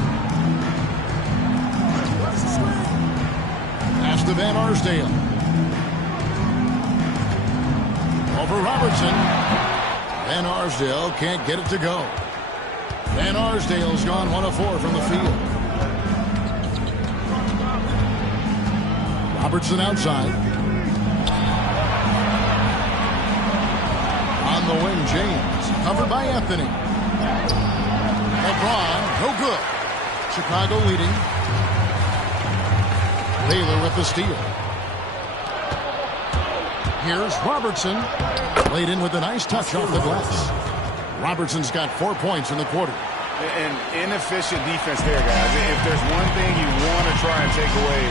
Pass to Van Arsdale. Over Robertson. Van Arsdale can't get it to go. Van Arsdale's gone 1 of 4 from the field. Robertson outside. the wing, James. Covered by Anthony. LeBron, no good. Chicago leading. Baylor with the steal. Here's Robertson. Laid in with a nice touch off the glass. Robertson's got 4 points in the quarter. An inefficient defense there, guys. If there's one thing you want to try and take away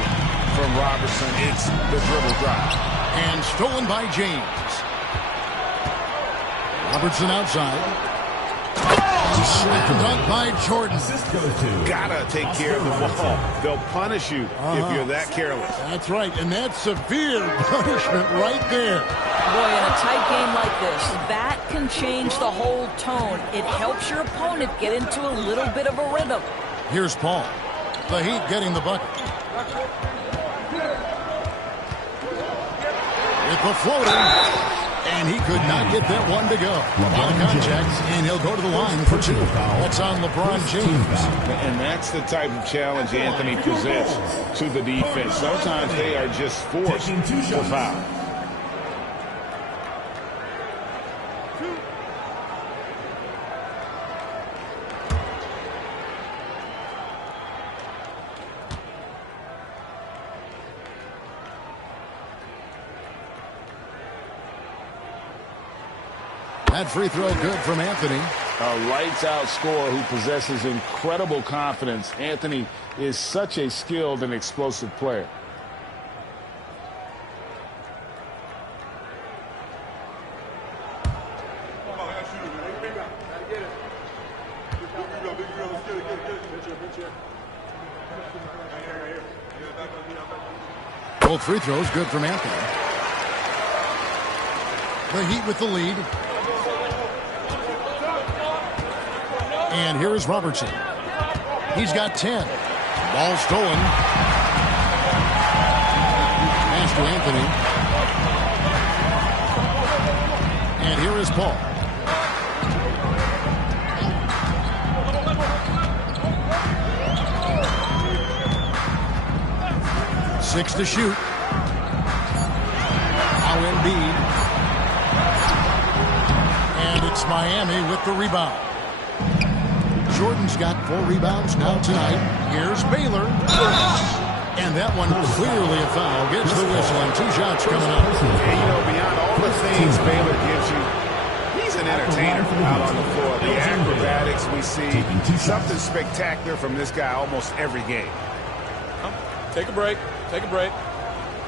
from Robertson, it's the dribble drive. And stolen by James. Robertson outside. Slam dunk by Jordan. Gotta take care of the ball. They'll punish you if you're that careless. That's right, and that's severe punishment right there. Boy, in a tight game like this, that can change the whole tone. It helps your opponent get into a little bit of a rhythm. Here's Paul. The Heat getting the bucket. With the floater. And he could not get that one to go. On contact, and he'll go to the line for 2. That's on LeBron James. And that's the type of challenge Anthony presents to the defense. Sometimes they are just forced to foul. That free throw good from Anthony. A lights-out scorer who possesses incredible confidence. Anthony is such a skilled and explosive player. Both free throws good from Anthony. The Heat with the lead. And here is Robertson. He's got 10. Ball stolen. Pass to Anthony. And here is Paul. Six to shoot. Now Embiid. And it's Miami with the rebound. Jordan's got 4 rebounds now tonight. Here's Baylor. And that one clearly a foul. Gets the whistle and 2 shots coming up. And, you know, beyond all the things Baylor gives you, he's an entertainer out on the floor. The acrobatics we see, something spectacular from this guy almost every game. Take a break. Take a break.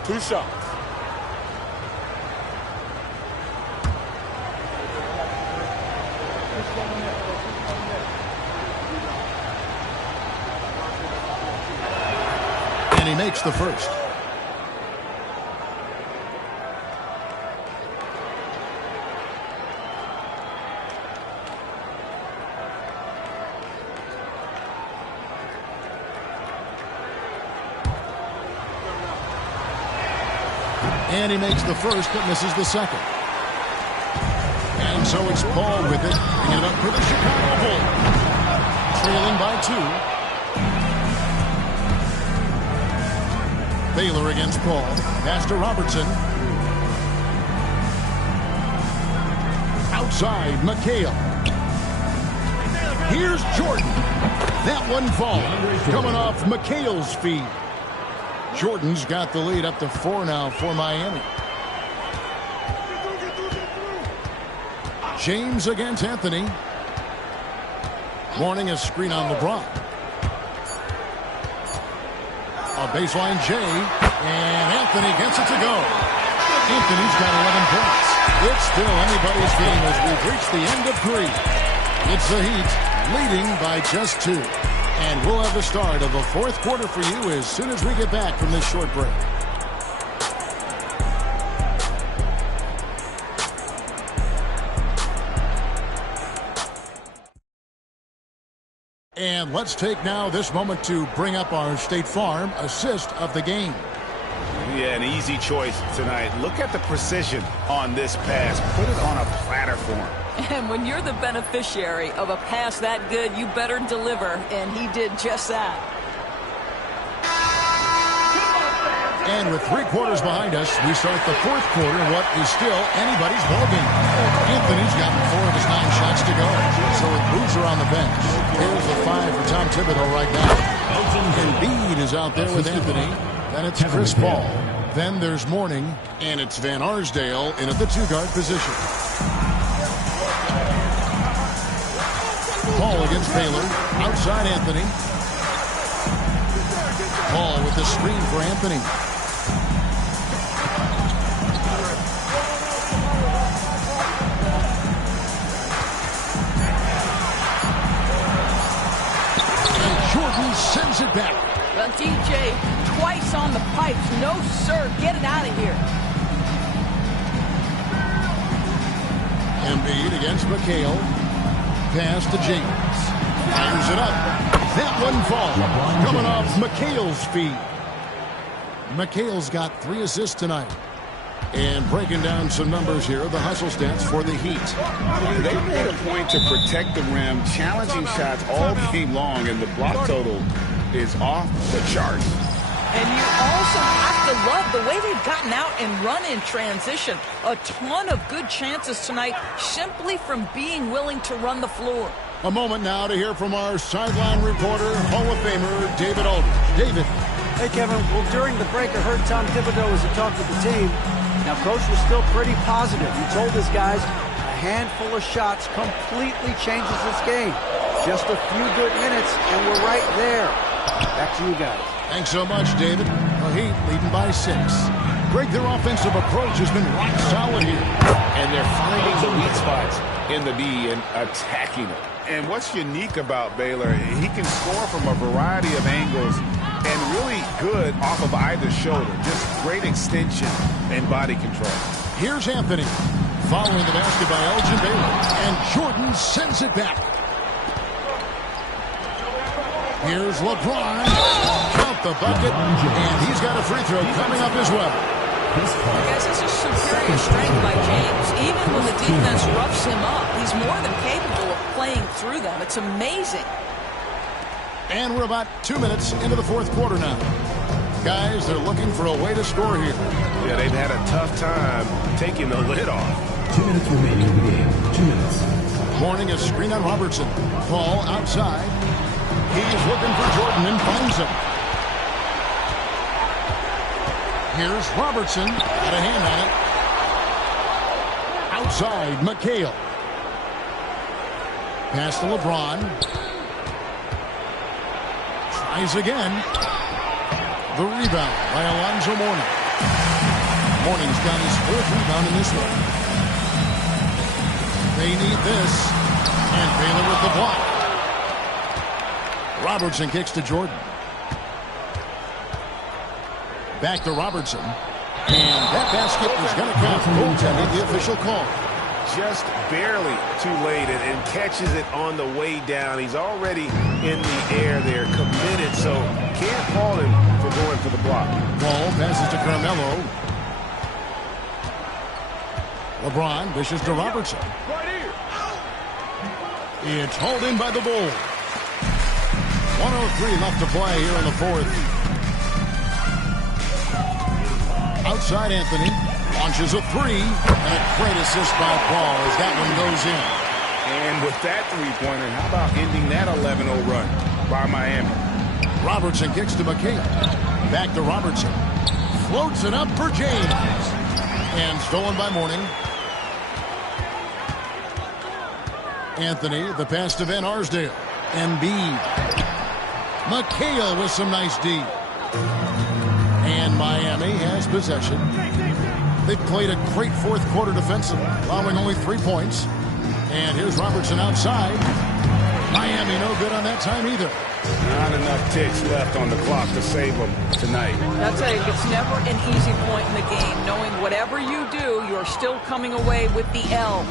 2 shots. And he makes the first. And he makes the first, but misses the second. And so it's Paul with it. Bringing it up for the Chicago Bulls. Trailing by 2. Baylor against Paul. Pass to Robertson. Outside, McHale. Here's Jordan. That one falls. Coming off McHale's feet. Jordan's got the lead up to 4 now for Miami. James against Anthony. Warning a screen on LeBron. A baseline J, and Anthony gets it to go. Anthony's got 11 points. It's still anybody's game as we've reached the end of 3. It's the Heat leading by just 2. And we'll have the start of the 4th quarter for you as soon as we get back from this short break. And let's take now this moment to bring up our State Farm assist of the game. Yeah, an easy choice tonight. Look at the precision on this pass. Put it on a platter for him. And when you're the beneficiary of a pass that good, you better deliver, and he did just that. And with 3 quarters behind us, we start the 4th quarter in what is still anybody's ballgame. Anthony's gotten 4 of his 9 shots to go. So with Boozer on the bench, here's the 5 for Tom Thibodeau right now. Embiid is out there with Anthony. Then it's Chris Paul. Then there's Mourning, and it's Van Arsdale in at the 2-guard position. Paul against Baylor. Outside Anthony. Paul with the screen for Anthony. And Jordan sends it back. Well, DJ, twice on the pipes. No, sir. Get it out of here. Embiid against McHale. Pass to James. Fires it up. That one falls. Coming off McHale's feet. McHale's got 3 assists tonight. And breaking down some numbers here, the hustle stats for the Heat. They made a point to protect the rim, challenging shots all game long, and the block total is off the charts. And you also have to love the way they've gotten out and run in transition. A ton of good chances tonight simply from being willing to run the floor. A moment now to hear from our sideline reporter, Hall of Famer David Aldridge. David. Hey, Kevin. Well, during the break, I heard Tom Thibodeau as he talked with the team. Now, Coach was still pretty positive. He told his guys a handful of shots completely changes this game. Just a few good minutes, and we're right there. Back to you guys. Thanks so much, David. The Heat leading by 6. Greg, their offensive approach has been rock solid here. And they're finding the weak spots in the D and attacking it. And what's unique about Baylor, he can score from a variety of angles and really good off of either shoulder. Just great extension and body control. Here's Anthony. Following the basket by Elgin Baylor. And Jordan sends it back. Here's LeBron. Count the bucket. And he's got a free throw coming up as well. Guys, this is superior strength by James. Even when the defense roughs him up, he's more than capable of playing through them. It's amazing. And we're about 2 minutes into the 4th quarter now. Guys, they're looking for a way to score here. Yeah, they've had a tough time taking the lid off. 2 minutes remaining in the game. 2 minutes. Mourning a screen on Robertson. Paul outside. He's looking for Jordan and finds him. Here's Robertson. Got a hand on it. Outside, McHale. Pass to LeBron. Tries again. The rebound by Alonzo Mourning. Mourning's got his 4th rebound in this one. They need this. And Baylor with the block. Robertson kicks to Jordan. Back to Robertson. And that basket is going to count. Goaltending, the official call. Just barely too late and catches it on the way down. He's already in the air there, committed, so can't fault him for going for the block. Ball passes to Carmelo. LeBron dishes to Robertson. It's hauled in by the Bulls. 1:03 left to play here in the 4th. Outside Anthony. Launches a 3. And a great assist by Paul as that one goes in. And with that three-pointer, how about ending that 11-0 run by Miami? Robertson kicks to McHale. Back to Robertson. Floats it up for James. And stolen by Mourning. Anthony, the pass to Van Arsdale. Embiid. McHale with some nice D. And Miami has possession. They've played a great 4th quarter defensively, allowing only 3 points. And here's Robertson outside. Miami no good on that time either. Not enough ticks left on the clock to save them tonight. I'll tell you, it's never an easy point in the game, knowing whatever you do, you're still coming away with the L.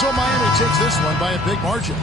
So Miami takes this one by a big margin.